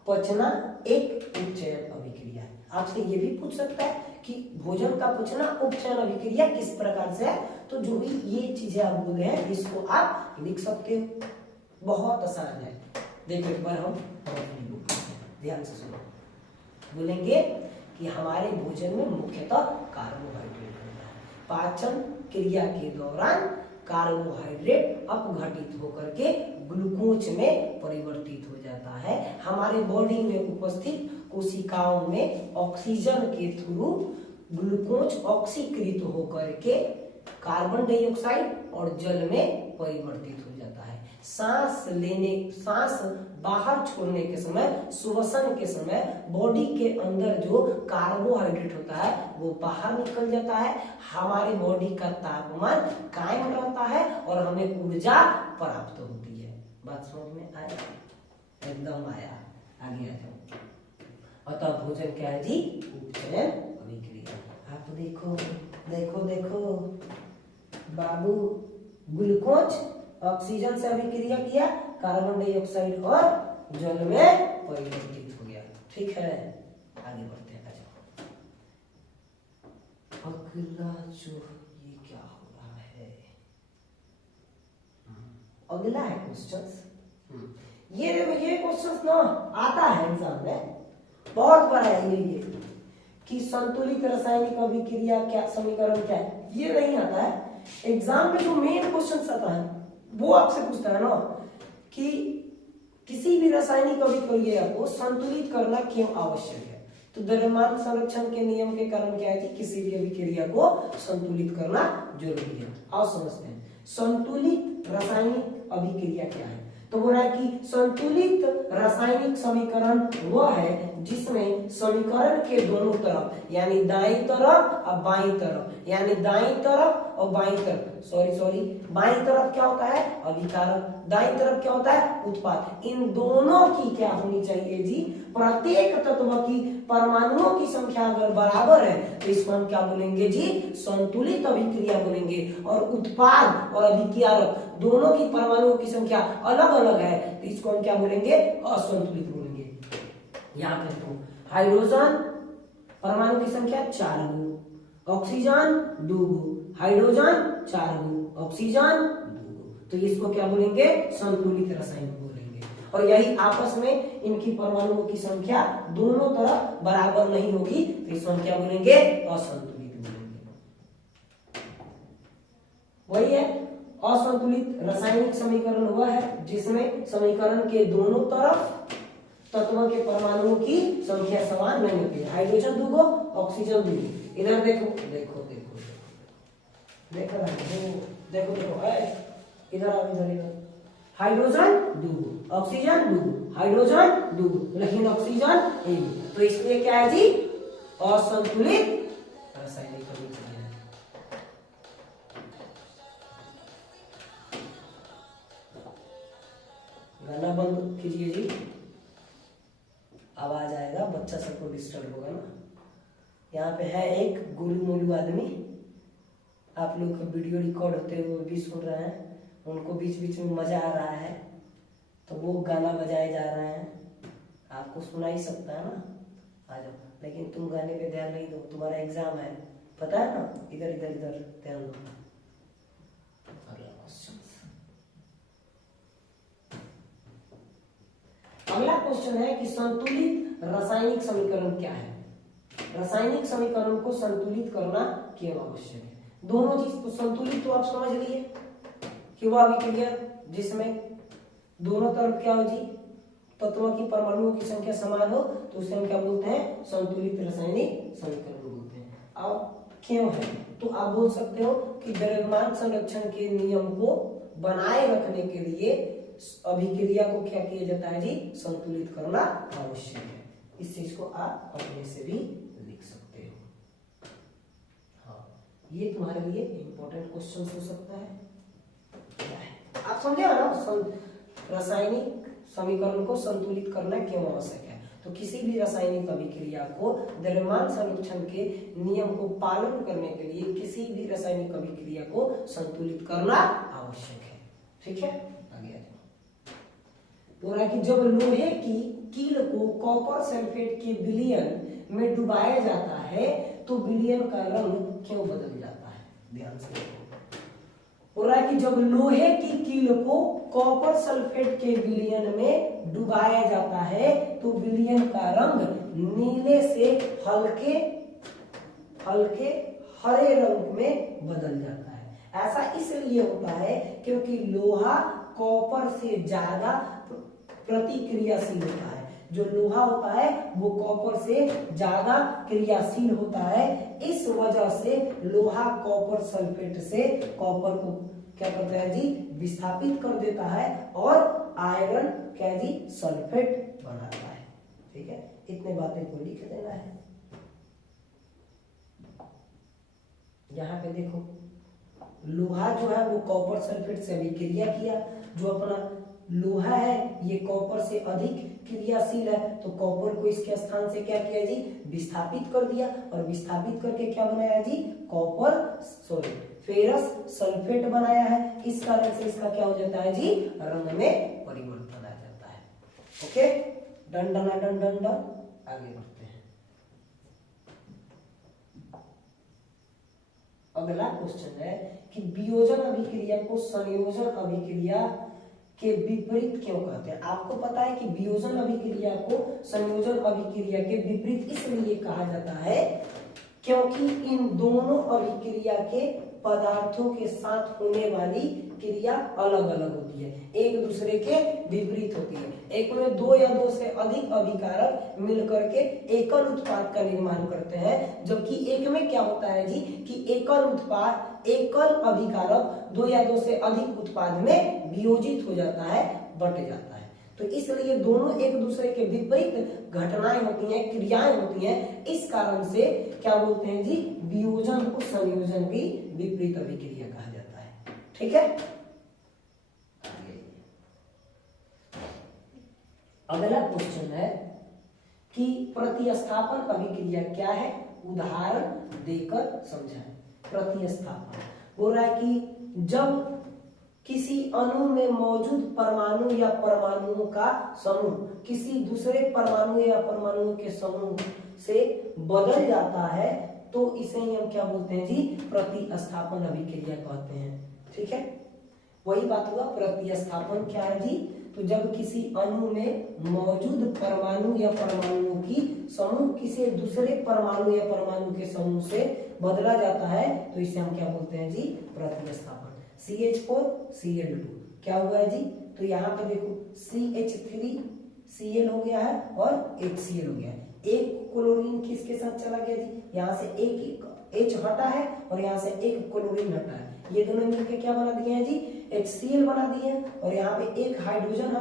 पचना एक उपचयन अभिक्रिया है। आपसे ये भी पूछ सकता है कि भोजन का पचना उपचयन अभिक्रिया किस प्रकार से है, तो जो भी ये चीजें आप बोले हैं इसको आप लिख सकते हो, बहुत आसान है। देखो एक बार हम ध्यान से सुनो। बोलेंगे कि हमारे भोजन में मुख्यतः कार्बोहाइड्रेट होता है। पाचन क्रिया के दौरान कार्बोहाइड्रेट अपघटित होकर के ग्लूकोज में परिवर्तित हो जाता है। हमारे बॉडी में उपस्थित कोशिकाओं में ऑक्सीजन के थ्रू ग्लूकोज ऑक्सीकृत होकर के कार्बन डाइऑक्साइड और जल में परिवर्तित हो जाता है। सांस बाहर छोड़ने के समय, श्वसन के समय बॉडी के अंदर जो कार्बोहाइड्रेट होता है वो बाहर निकल जाता है। हमारे बॉडी का तापमान कायम रहता है और हमें ऊर्जा प्राप्त होती है। बात समझ में आया? एकदम आया। आगे आ जाओ। अतः भोजन क्या है जी? उपचयन अभिक्रिया। आप देखो देखो देखो बाबू, ग्लूकोज ऑक्सीजन से अभिक्रिया किया, कार्बन डाइऑक्साइड और जल में परिवर्तित हो गया। ठीक है, आगे बढ़ते हैं। अगला जो ये क्या हो रहा है, अगला है क्वेश्चंस। ये क्वेश्चंस ना आता है एग्जाम में, बहुत बड़ा है ये कि संतुलित रासायनिक अभिक्रिया क्या, समीकरण क्या है, ये नहीं आता है एग्जाम में। जो मेन क्वेश्चन आता है वो आपसे पूछता है ना कि किसी भी रासायनिक अभिक्रिया को संतुलित करना क्यों आवश्यक है। तो द्रव्यमान संरक्षण के नियम के कारण क्या है कि किसी भी अभिक्रिया को संतुलित करना जरूरी है। आओ समझते हैं संतुलित रासायनिक अभिक्रिया क्या है। तो बोला है कि संतुलित रासायनिक समीकरण वह है जिसमें समीकरण के दोनों तरफ, यानी दाईं तरफ और बाईं तरफ, यानी दाईं तरफ और बाईं तरफ, सॉरी बाईं तरफ क्या होता है? अभिकारक, दाईं तरफ क्या होता है? उत्पाद। इन दोनों की क्या होनी चाहिए जी? प्रत्येक तत्व की परमाणुओं की संख्या अगर बराबर है तो इसको हम क्या बोलेंगे जी? संतुलित अभिक्रिया बोलेंगे। और उत्पाद और अभिकारक दोनों की परमाणुओं की संख्या अलग अलग है तो इसको हम क्या बोलेंगे? असंतुलित बोलेंगे। यहाँ पे देखो, हाइड्रोजन परमाणु की संख्या 4 गो, ऑक्सीजन 2 गो, हाइड्रोजन 4 गो, ऑक्सीजन 2 गो, तो इसको क्या बोलेंगे? संतुलित रासायनिक बोलेंगे। और यही आपस में इनकी परमाणुओं की संख्या दोनों तरफ बराबर नहीं होगी तो इसको हम क्या बोलेंगे? असंतुलित बोलेंगे। वही है असंतुलित रासायनिक समीकरण वह है जिसमें समीकरण के दोनों तरफ तत्वों के परमाणुओं की संख्या समान नहीं होती है। हाइड्रोजन 2 गो, ऑक्सीजन 2 गो। इधर देखो देखो देखो देखो देखो देखो इधर आओ, इधर हाइड्रोजन 2 गो, ऑक्सीजन 2 गो, हाइड्रोजन 2 गो, लेकिन ऑक्सीजन 1 गो, तो इसलिए क्या है जी? असंतुलित रासायनिक अभिक्रिया। गाना बंद कीजिए जी, आवाज आएगा, बच्चा सबको डिस्टर्ब होगा ना। यहाँ पे है एक गोलू मोलू आदमी, आप लोग का वीडियो रिकॉर्ड होते हुए भी सुन रहे हैं, उनको बीच बीच में मजा आ रहा है तो वो गाना बजाए जा रहे हैं, आपको सुना ही सकता है ना, आ जाओ। लेकिन तुम गाने पे ध्यान नहीं दो, तुम्हारा एग्जाम है, पता है ना, इधर इधर इधर ध्यान दो। अगला क्वेश्चन है कि संतुलित रासायनिक समीकरण क्या है। रासायनिक समीकरण को संतुलित करना क्यों आवश्यक है? दोनों चीज तो संतुलित तो आप समझ लिए कि वह अभिक्रिया जिसमें दोनों तरफ क्या हो जी, तत्वों की परमाणुओं की संख्या समान हो तो उसे हम क्या बोलते हैं, संतुलित रासायनिक समीकरण बोलते हैं। अब क्यों है, तो आप बोल सकते हो कि द्रव्यमान संरक्षण के नियम को बनाए रखने के लिए अभिक्रिया को क्या किया जाता है जी, संतुलित करना आवश्यक है। इस चीज को आप अपने से भी लिख सकते हो। हाँ, ये तुम्हारे लिए इंपॉर्टेंट क्वेश्चन हो सकता है। क्या है, आप समझे ना, रासायनिक समीकरण को संतुलित करना क्यों आवश्यक है। तो किसी भी रासायनिक अभिक्रिया को द्रव्यमान संरक्षण के नियम को पालन करने के लिए किसी भी रासायनिक अभिक्रिया को संतुलित करना आवश्यक है। ठीक है, आगे आ जाओ। बोल रहा है कि जब लोहे की कील को कॉपर सल्फेट के विलयन में डुबाया जाता है तो विलयन का रंग क्यों बदल जाता है। ध्यान से देखो, बोल रहा है कि जब लोहे की कील को कॉपर सल्फेट के विलयन में डुबाया जाता है तो विलयन का रंग नीले से हल्के हल्के हरे रंग में बदल जाता है। ऐसा इसलिए होता है क्योंकि लोहा कॉपर से ज्यादा प्रतिक्रियाशील होता है। जो लोहा होता है वो कॉपर से ज्यादा क्रियाशील होता है। इस वजह से लोहा कॉपर सल्फेट से कॉपर को क्या करता है जी, विस्थापित कर देता है और आयरन क्या जी, सल्फेट बनाता है। ठीक है, इतने बातें को लिख देना है। यहाँ पे देखो, लोहा जो है वो कॉपर सल्फेट से अभिक्रिया किया, जो अपना लोहा है ये कॉपर से अधिक क्रियाशील है तो कॉपर को इसके स्थान से क्या किया जी, विस्थापित कर दिया और विस्थापित करके क्या बनाया जी, कॉपर फेरस सल्फेट बनाया है। इस कारण से इसका क्या हो जाता है जी, रंग में परिवर्तन आ जाता है। Okay, done done done done done, आगे बढ़ते हैं। अगला क्वेश्चन है कि वियोजन अभिक्रिया को संयोजन अभिक्रिया के विपरीत क्यों कहते हैं। आपको पता है कि वियोजन अभिक्रिया को संयोजन अभिक्रिया के विपरीत इसलिए कहा जाता है क्योंकि इन दोनों अभिक्रिया के पदार्थों के साथ होने वाली क्रिया अलग अलग होती है, एक दूसरे के विपरीत होती है। एक में दो या दो से अधिक अभिकारक मिलकर के एकल उत्पाद का निर्माण करते हैं, जबकि एक में क्या होता है जी कि एकल अभिकारक दो या दो से अधिक उत्पाद में वियोजित हो जाता है, बट जाता है। तो इसलिए दोनों एक दूसरे के विपरीत घटनाएं होती हैं, क्रियाएं होती हैं। इस कारण से क्या बोलते हैं जी, वियोजन को संयोजन की विपरीत अभिक्रिया कहा जाता है। ठीक है, अगला क्वेश्चन है कि प्रतिस्थापन अभिक्रिया क्या है, उदाहरण देकर समझाएं। प्रतिस्थापन बोल रहा है कि जब किसी अणु में मौजूद परमाणु या परमाणुओं का समूह किसी दूसरे परमाणु या परमाणुओं के समूह से बदल जाता है तो इसे हम क्या बोलते हैं जी, प्रतिस्थापन अभिक्रिया कहते हैं। ठीक है, वही बात हुआ, प्रतिस्थापन क्या है जी, तो जब किसी अणु में मौजूद परमाणु या परमाणुओं की समूह किसी दूसरे परमाणु या परमाणु के समूह से बदला जाता है तो इसे हम क्या बोलते हैं जी, प्रतिस्थापन। CH4 Cl2 क्या हुआ है जी, तो यहाँ पे देखो CH3 Cl हो गया है और एक Cl हो गया है। एक क्लोरीन किसके साथ चला गया जी, यहाँ से एक H हटा है और यहाँ से एक क्लोरीन हटा है, ये दोनों मिलकर क्या बना दिए हैं जी, HCl बना दिए हैं। और यहाँ पे एक हाइड्रोजन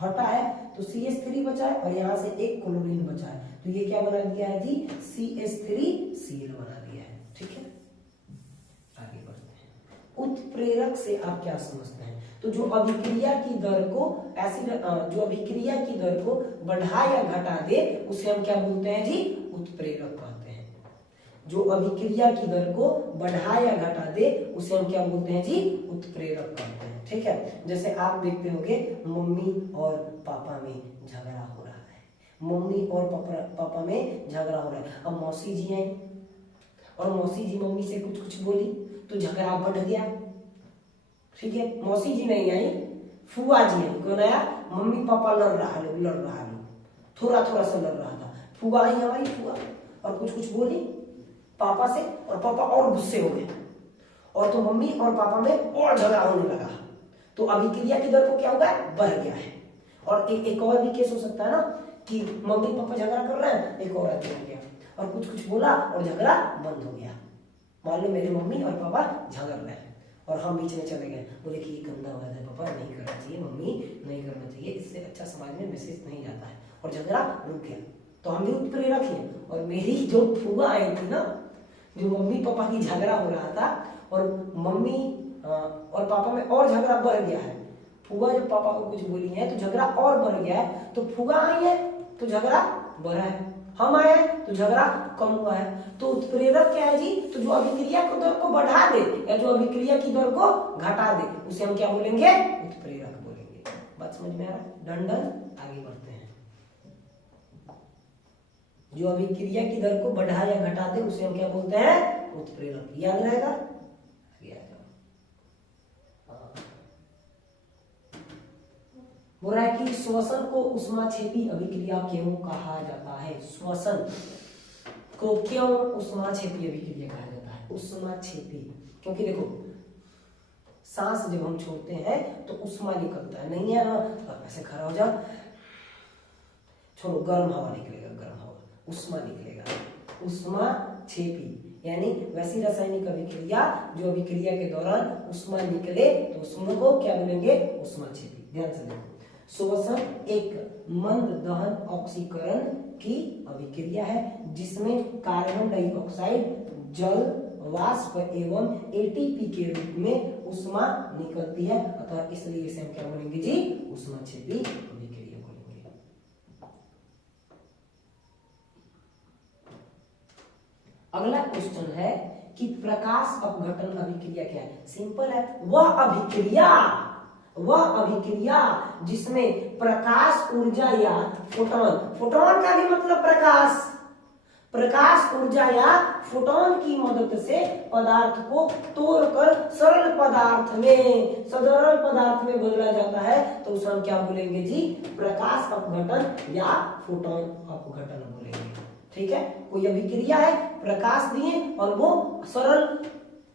हटा है तो CH3 बचा है और यहाँ से एक क्लोरीन बचा है, तो ये क्या बना दिया है जी, CH3Cl बना दिया है। ठीक है, आगे बढ़ते हैं। उत्प्रेरक से आप क्या समझते हैं, तो जो अभिक्रिया की दर को जो अभिक्रिया की दर को बढ़ा या घटा दे उसे हम क्या बोलते हैं जी, उत्प्रेरक कहते हैं। जो अभिक्रिया की दर को बढ़ा या घटा दे उसे हम क्या बोलते हैं जी, उत्प्रेरक कहते हैं। ठीक है, जैसे आप देखते होंगे मम्मी और पापा में झगड़ा हो रहा है, मम्मी और पापा में झगड़ा हो रहा है। अब मौसी जी आई और मौसी जी मम्मी से कुछ कुछ बोली तो झगड़ा बढ़ गया। ठीक है, मौसी जी नहीं आई, फुआ जी आई। कौन आया, मम्मी पापा लड़ रहा लो, थोड़ा थोड़ा सा लड़ रहा था। फुआ आई हमारी फुआ और कुछ कुछ बोली पापा से और पापा और गुस्से हो गए और तो मम्मी और पापा में और झगड़ा होने लगा। तो अभिक्रिया की दर को क्या होगा, बढ़ गया है। और एक और भी केस हो सकता है ना कि मम्मी पापा झगड़ा कर रहे हैं, एक और आदमी आ गया और कुछ कुछ बोला और झगड़ा बंद हो गया। मान लो मेरे मम्मी और पापा झगड़ रहे हैं और हम बीच में चले गए, बोले कि ये गंदा बात है पापा, नहीं करना चाहिए, मम्मी नहीं करना चाहिए, इससे अच्छा समाज में मैसेज नहीं जाता है, और झगड़ा रुक गया। तो हम भी उत्प्रेरक हैं। और मेरी जो फूआ आई थी ना, जो मम्मी पापा की झगड़ा हो रहा था और मम्मी और पापा में और झगड़ा बढ़ गया है, फूआ जब पापा को कुछ बोली है तो झगड़ा और बढ़ गया है, तो फूआ आई है तो झगड़ा बढ़ा है, हम आए तो झगड़ा कम हुआ है। तो उत्प्रेरक क्या है जी, तो जो अभिक्रिया की दर को बढ़ा दे या जो अभिक्रिया की दर को घटा दे उसे हम क्या बोलेंगे, उत्प्रेरक बोलेंगे। बात समझ में आ रहा है? डन डन, आगे बढ़ते हैं। जो अभिक्रिया की दर को बढ़ा या घटा दे उसे हम क्या बोलते हैं, उत्प्रेरक। याद रहेगा? आगे आ जाओ। बोल रहा है कि श्वसन को ऊष्माक्षेपी अभिक्रिया क्यों कहा जाता है? श्वसन को क्यों ऊष्माक्षेपी अभिक्रिया कहा जाता है? ऊष्माक्षेपी क्योंकि देखो सांस जब हम छोड़ते हैं तो ऊष्मा निकलता है, नहीं है ना, ऐसे खड़ा हो जाओ, छोड़ो, गर्म हवा निकलेगा, गर्म हवा, ऊष्मा निकलेगा, ऊष्माक्षेपी। यानी वैसी रासायनिक अभिक्रिया जो अभिक्रिया के दौरान ऊष्मा निकले तो उसमें को क्या बोलेंगे, ऊष्माक्षेपी। ध्यान से देखो, श्वसन एक मंद दहन ऑक्सीकरण की अभिक्रिया है जिसमें कार्बन डाइऑक्साइड जल वाष्प एवं एटीपी के रूप में ऊष्मा निकलती है, अतः इसलिए इसे हम क्या बोलेंगे जी, ऊष्माक्षेपी अभिक्रिया बोलेंगे। अगला क्वेश्चन है कि प्रकाश अपघटन अभिक्रिया क्या है? सिंपल है, वह अभिक्रिया जिसमें प्रकाश ऊर्जा या फोटोन, फोटोन का भी मतलब प्रकाश ऊर्जा या फोटोन की मदद से पदार्थ को तोड़कर सरल पदार्थ में बदला जाता है, तो उसे हम क्या बोलेंगे जी, प्रकाश अपघटन या फोटोन अपघटन बोलेंगे। ठीक है, कोई अभिक्रिया है, प्रकाश दिए और वो सरल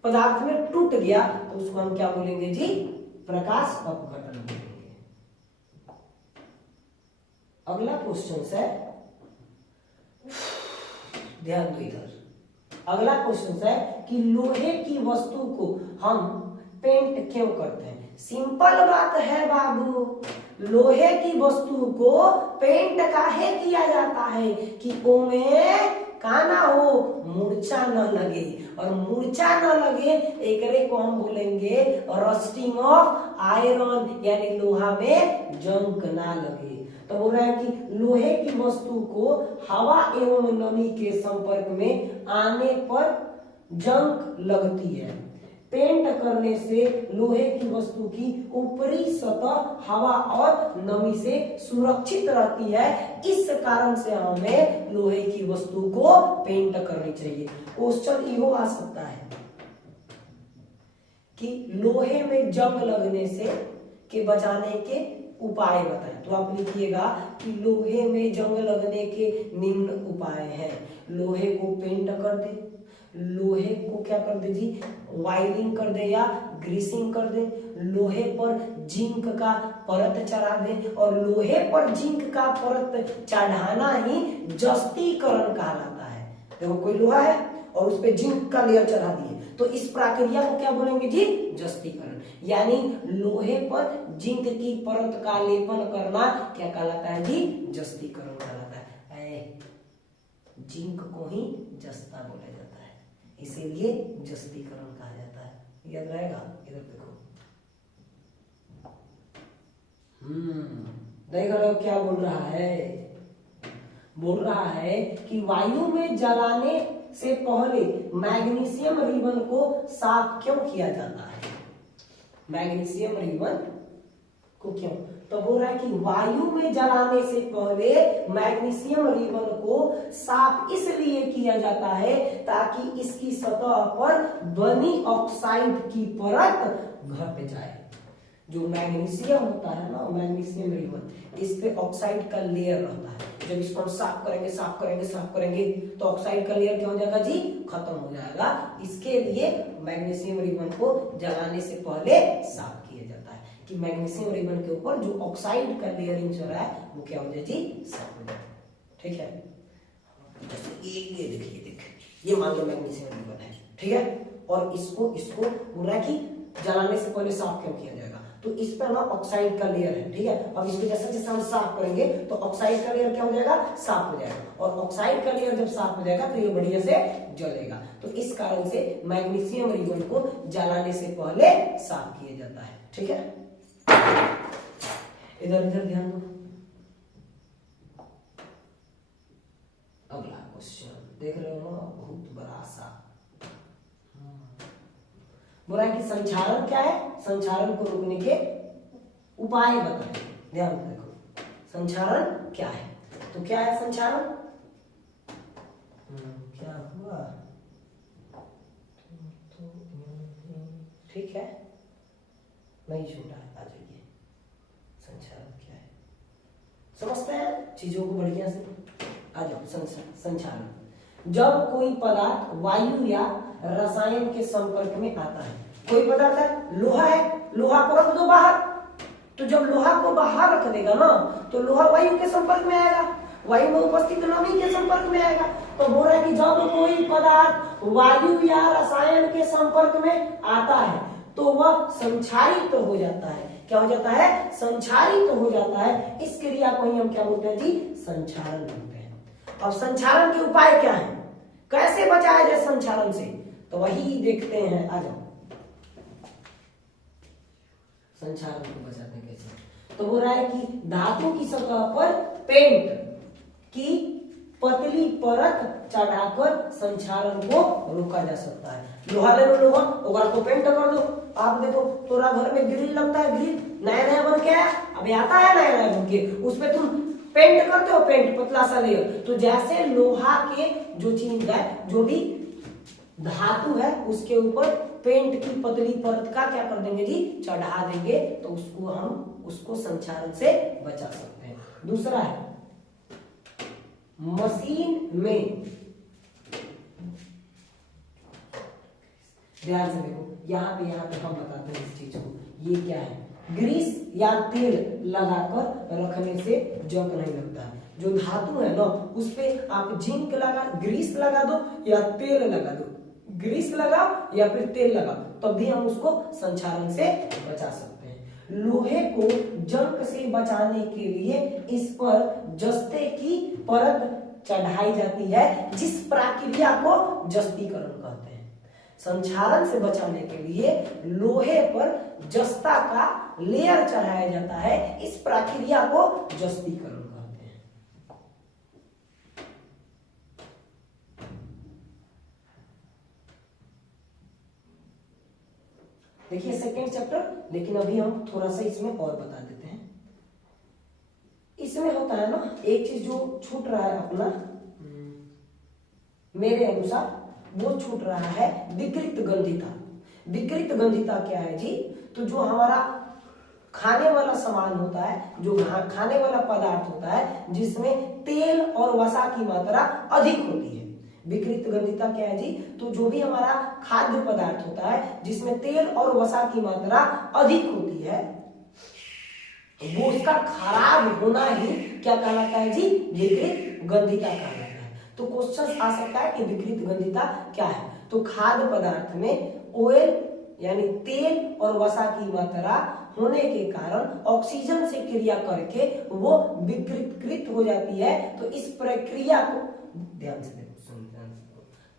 पदार्थ में टूट गया, तो उसको हम क्या बोलेंगे जी, प्रकाश अपघटन बोलेंगे। अगला क्वेश्चन है, ध्यान दो इधर, अगला क्वेश्चन है कि लोहे की वस्तु को हम पेंट क्यों करते हैं? सिंपल बात है बाबू, लोहे की वस्तु को पेंट काहे किया जाता है कि ओमे का ना हो, मूर्छा न लगे, और मूर्छा न लगे एकरे को हम बोलेंगे रस्टिंग ऑफ आयरन, यानी लोहा में जंग ना लगे। तो बोल रहा है कि लोहे की वस्तु को हवा एवं नमी के संपर्क में आने पर जंग लगती है। पेंट करने से लोहे की वस्तु की ऊपरी सतह हवा और नमी से सुरक्षित रहती है, इस कारण से हमें लोहे की वस्तु को पेंट करनी चाहिए। क्वेश्चन यो आ सकता है कि लोहे में जंग लगने से के बचाने के उपाय बताएं, तो आप लिखिएगा कि लोहे में जंग लगने के निम्न उपाय हैं। लोहे को पेंट कर दे, लोहे को क्या कर दे जी, वायरिंग कर दे या ग्रीसिंग कर दे, लोहे पर जिंक का परत चढ़ा दे, और लोहे पर जिंक का परत चढ़ाना ही जस्तीकरण कहलाता है। देखो कोई लोहा है और उस पे जिंक का लेयर चढ़ा दिए, तो इस प्रक्रिया को क्या बोलेंगे जी, जस्तीकरण। यानी लोहे पर जिंक की परत का लेपन करना क्या कहलाता है जी, जस्तीकरण कहलाता है। जिंक को ही जस्ता बोला जाता है, इसीलिए जस्तीकरण कहा जाता है। याद रहेगा? इधर देखो, देख रहे हो क्या बोल रहा है? बोल रहा है कि वायु में जलाने से पहले मैग्नीशियम रिबन को साफ क्यों किया जाता है? मैग्नीशियम रिबन को क्यों? तो बोल रहा है कि वायु में जलाने से पहले मैग्नीशियम रिबन को साफ इसलिए किया जाता है ताकि इसकी सतह पर बनी ऑक्साइड की परत घट जाए। जो मैग्नीशियम होता है ना, मैग्नीशियम रिबन, इस पे ऑक्साइड का लेयर रहता है। जब इसको हम साफ करेंगे तो ऑक्साइड का लेयर क्या हो जाएगा जी, खत्म हो जाएगा। इसके लिए मैग्नीशियम रिबन को जलाने से पहले साफ किया जाता है। कि मैग्नीशियम रिबन के ऊपर जो ऑक्साइड का लेयरिंग चल रहा है वो क्या हो जाए जी, साफ हो जाए। ठीक है, ये देखिए, ये मान लो मैग्नीशियम रिबन है, ठीक है, और इसको बोल रहा है कि जलाने से पहले साफ क्यों किया जाएगा, तो इस पर ना ऑक्साइड का लेयर है। ठीक है, अब इसको जैसे जैसे हम साफ करेंगे तो ऑक्साइड का लेयर क्या हो जाएगा, साफ हो जाएगा, और ऑक्साइड का लेयर जब साफ हो जाएगा तो ये बढ़िया से जलेगा। तो इस कारण से मैग्नीशियम रिबन को जलाने से पहले साफ किया जाता है। ठीक है, इधर ध्यान दो। अगला क्वेश्चन देख रहे हो ना, बहुत बड़ा सा बोला कि संचारण क्या है, संचारण को रोकने के उपाय बताएं। ध्यान देखो, संचारण क्या है, तो क्या है संचारण, क्या हुआ, ठीक है, नहीं छूटा है, आ जाइए। संचारण क्या है समझते हैं चीजों को बढ़िया से, आ जाओ। संचारण, जब कोई पदार्थ वायु या रसायन के संपर्क में आता है, कोई पदार्थ है, लोहा है, लोहा को रख दो बाहर, तो जब लोहा को बाहर रख देगा ना तो लोहा वायु के संपर्क में आएगा, वायु में उपस्थित नमी के संपर्क में आएगा। तो बोल रहा है कि जब कोई पदार्थ वायु या रसायन के संपर्क में आता है तो वह संक्षारित हो जाता है। क्या हो जाता है, संक्षारित हो जाता है। इस क्रिया को ही हम क्या बोलते हैं जी, संक्षारण बोलते हैं। अब संक्षारण के उपाय क्या है, कैसे बचाया जाए संक्षारण से, तो वही देखते हैं, आ जाओ। संक्षारण को बचाते हैं कैसे, तो बोल रहा है कि धातु की सतह पर पेंट की पतली परत चढ़ाकर संक्षारण को रोका जा सकता है। लोहा ले लो, लोहा ओकरा को पेंट कर दो। आप देखो तोरा घर में ग्रिल लगता है, ग्रिल नया नया बन के आया, अभी आता है नया नया बन के, उसमें तुम पेंट करते हो, पेंट पतला सा लेयर। तो जैसे लोहा के जो चीज है, जो भी धातु है, उसके ऊपर पेंट की पतली परत का क्या कर देंगे जी, चढ़ा देंगे, तो उसको संक्षारण से बचा सकते हैं। दूसरा है मशीन में, ध्यान से देखो, यहाँ पे हम बताते हैं इस चीज को, ये क्या है, ग्रीस या तेल लगाकर रखने से जंग नहीं लगता है। जो धातु है ना उस पे आप जिंक लगा, ग्रीस लगा दो या तेल लगा दो, ग्रीस लगाओ या फिर तेल लगाओ, तब भी हम उसको संक्षारण से बचा सकते हैं। लोहे को जंग से बचाने के लिए इस पर जस्ते की परत चढ़ाई जाती है, जिस प्रक्रिया को जस्तीकरण कहते हैं। संक्षारण से बचाने के लिए लोहे पर जस्ता का लेयर चढ़ाया जाता है, इस प्रक्रिया को जस्तीकरण कहते हैं। देखिए सेकेंड चैप्टर, लेकिन अभी हम थोड़ा सा इसमें और बता देते हैं। इसमें होता है ना एक चीज जो छूट रहा है अपना, मेरे अनुसार वो छूट रहा है विकृत गंधिता। विकृत गंधिता क्या है जी, तो जो हमारा खाने वाला सामान होता है, जो खाने वाला पदार्थ होता है जिसमें तेल और वसा की मात्रा अधिक होती है, विकृत गंधिता क्या है जी, तो जो भी हमारा खाद्य पदार्थ होता है जिसमें तेल और वसा की मात्रा अधिक होती है, वो उसका खराब होना ही क्या कहलाता है जी, विकृत गंधिता कहलाता है। तो क्वेश्चन आ सकता है कि विकृत गंधिता क्या है, तो खाद्य पदार्थ में ऑयल यानी तेल और वसा की मात्रा होने के कारण ऑक्सीजन से क्रिया करके वो विकृत हो जाती है। तो इस प्रक्रिया को ध्यान से देखो,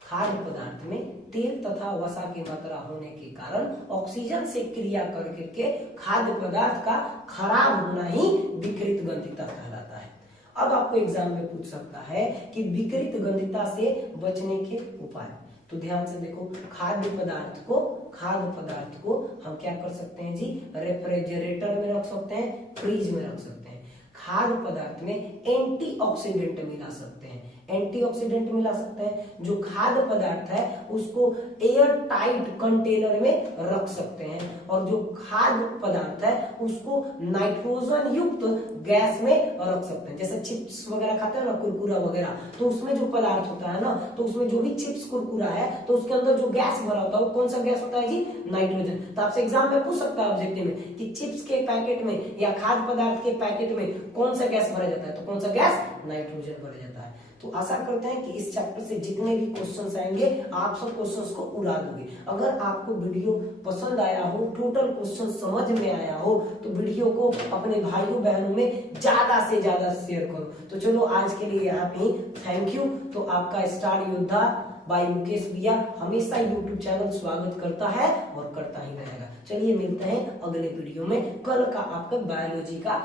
खाद्य पदार्थ में तेल तथा वसा की मात्रा होने के कारण ऑक्सीजन से क्रिया करके खाद्य पदार्थ का खराब होना ही विकृत गंधिता कहलाता है। अब आपको एग्जाम में पूछ सकता है कि विकृत गंधिता से बचने के उपाय, तो ध्यान से देखो, खाद्य पदार्थ को हम क्या कर सकते हैं जी, रेफ्रिजरेटर में रख सकते हैं, फ्रिज में रख सकते हैं। खाद्य पदार्थ में एंटीऑक्सीडेंट मिला सकते हैं। एंटीऑक्सीडेंट मिला सकते हैं, जो खाद्य पदार्थ है उसको एयर टाइट कंटेनर में रख सकते हैं, और जो खाद्य पदार्थ है उसको नाइट्रोजन युक्त गैस में रख सकते हैं। जैसे चिप्स वगैरह खाते हैं ना, कुरकुरा वगैरह, तो उसमें जो पदार्थ होता है ना, तो उसमें जो भी चिप्स कुरकुरा है तो उसके अंदर जो गैस भरा होता है वो कौन सा गैस होता है जी? नाइट्रोजन। तो आपसे एग्जाम में पूछ सकता है ऑब्जेक्टिव में कि चिप्स के पैकेट में या खाद्य पदार्थ के पैकेट में कौन सा गैस भरा जाता है, तो कौन सा गैस? नाइट्रोजन भरा जाता है। तो आशा करते हैं कि इस चैप्टर से जितने भी क्वेश्चंस आएंगे आप सब क्वेश्चंस को उड़ा दोगे। अगर आपको वीडियो पसंद आया हो, टोटल क्वेश्चन समझ में आया हो, तो वीडियो को अपने भाइयों बहनों में ज्यादा से ज्यादा शेयर करो। तो चलो आज के लिए यहाँ पे थैंक यू। तो आपका स्टार योद्धा बाय मुकेश भैया हमेशा यूट्यूब चैनल स्वागत करता है और करता ही रहेगा। चलिए मिलते हैं अगले वीडियो में। कल का आपका बायोलॉजी का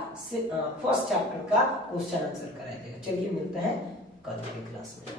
फर्स्ट चैप्टर का क्वेश्चन आंसर कराया जाएगा। चलिए मिलते हैं कल की क्लास में।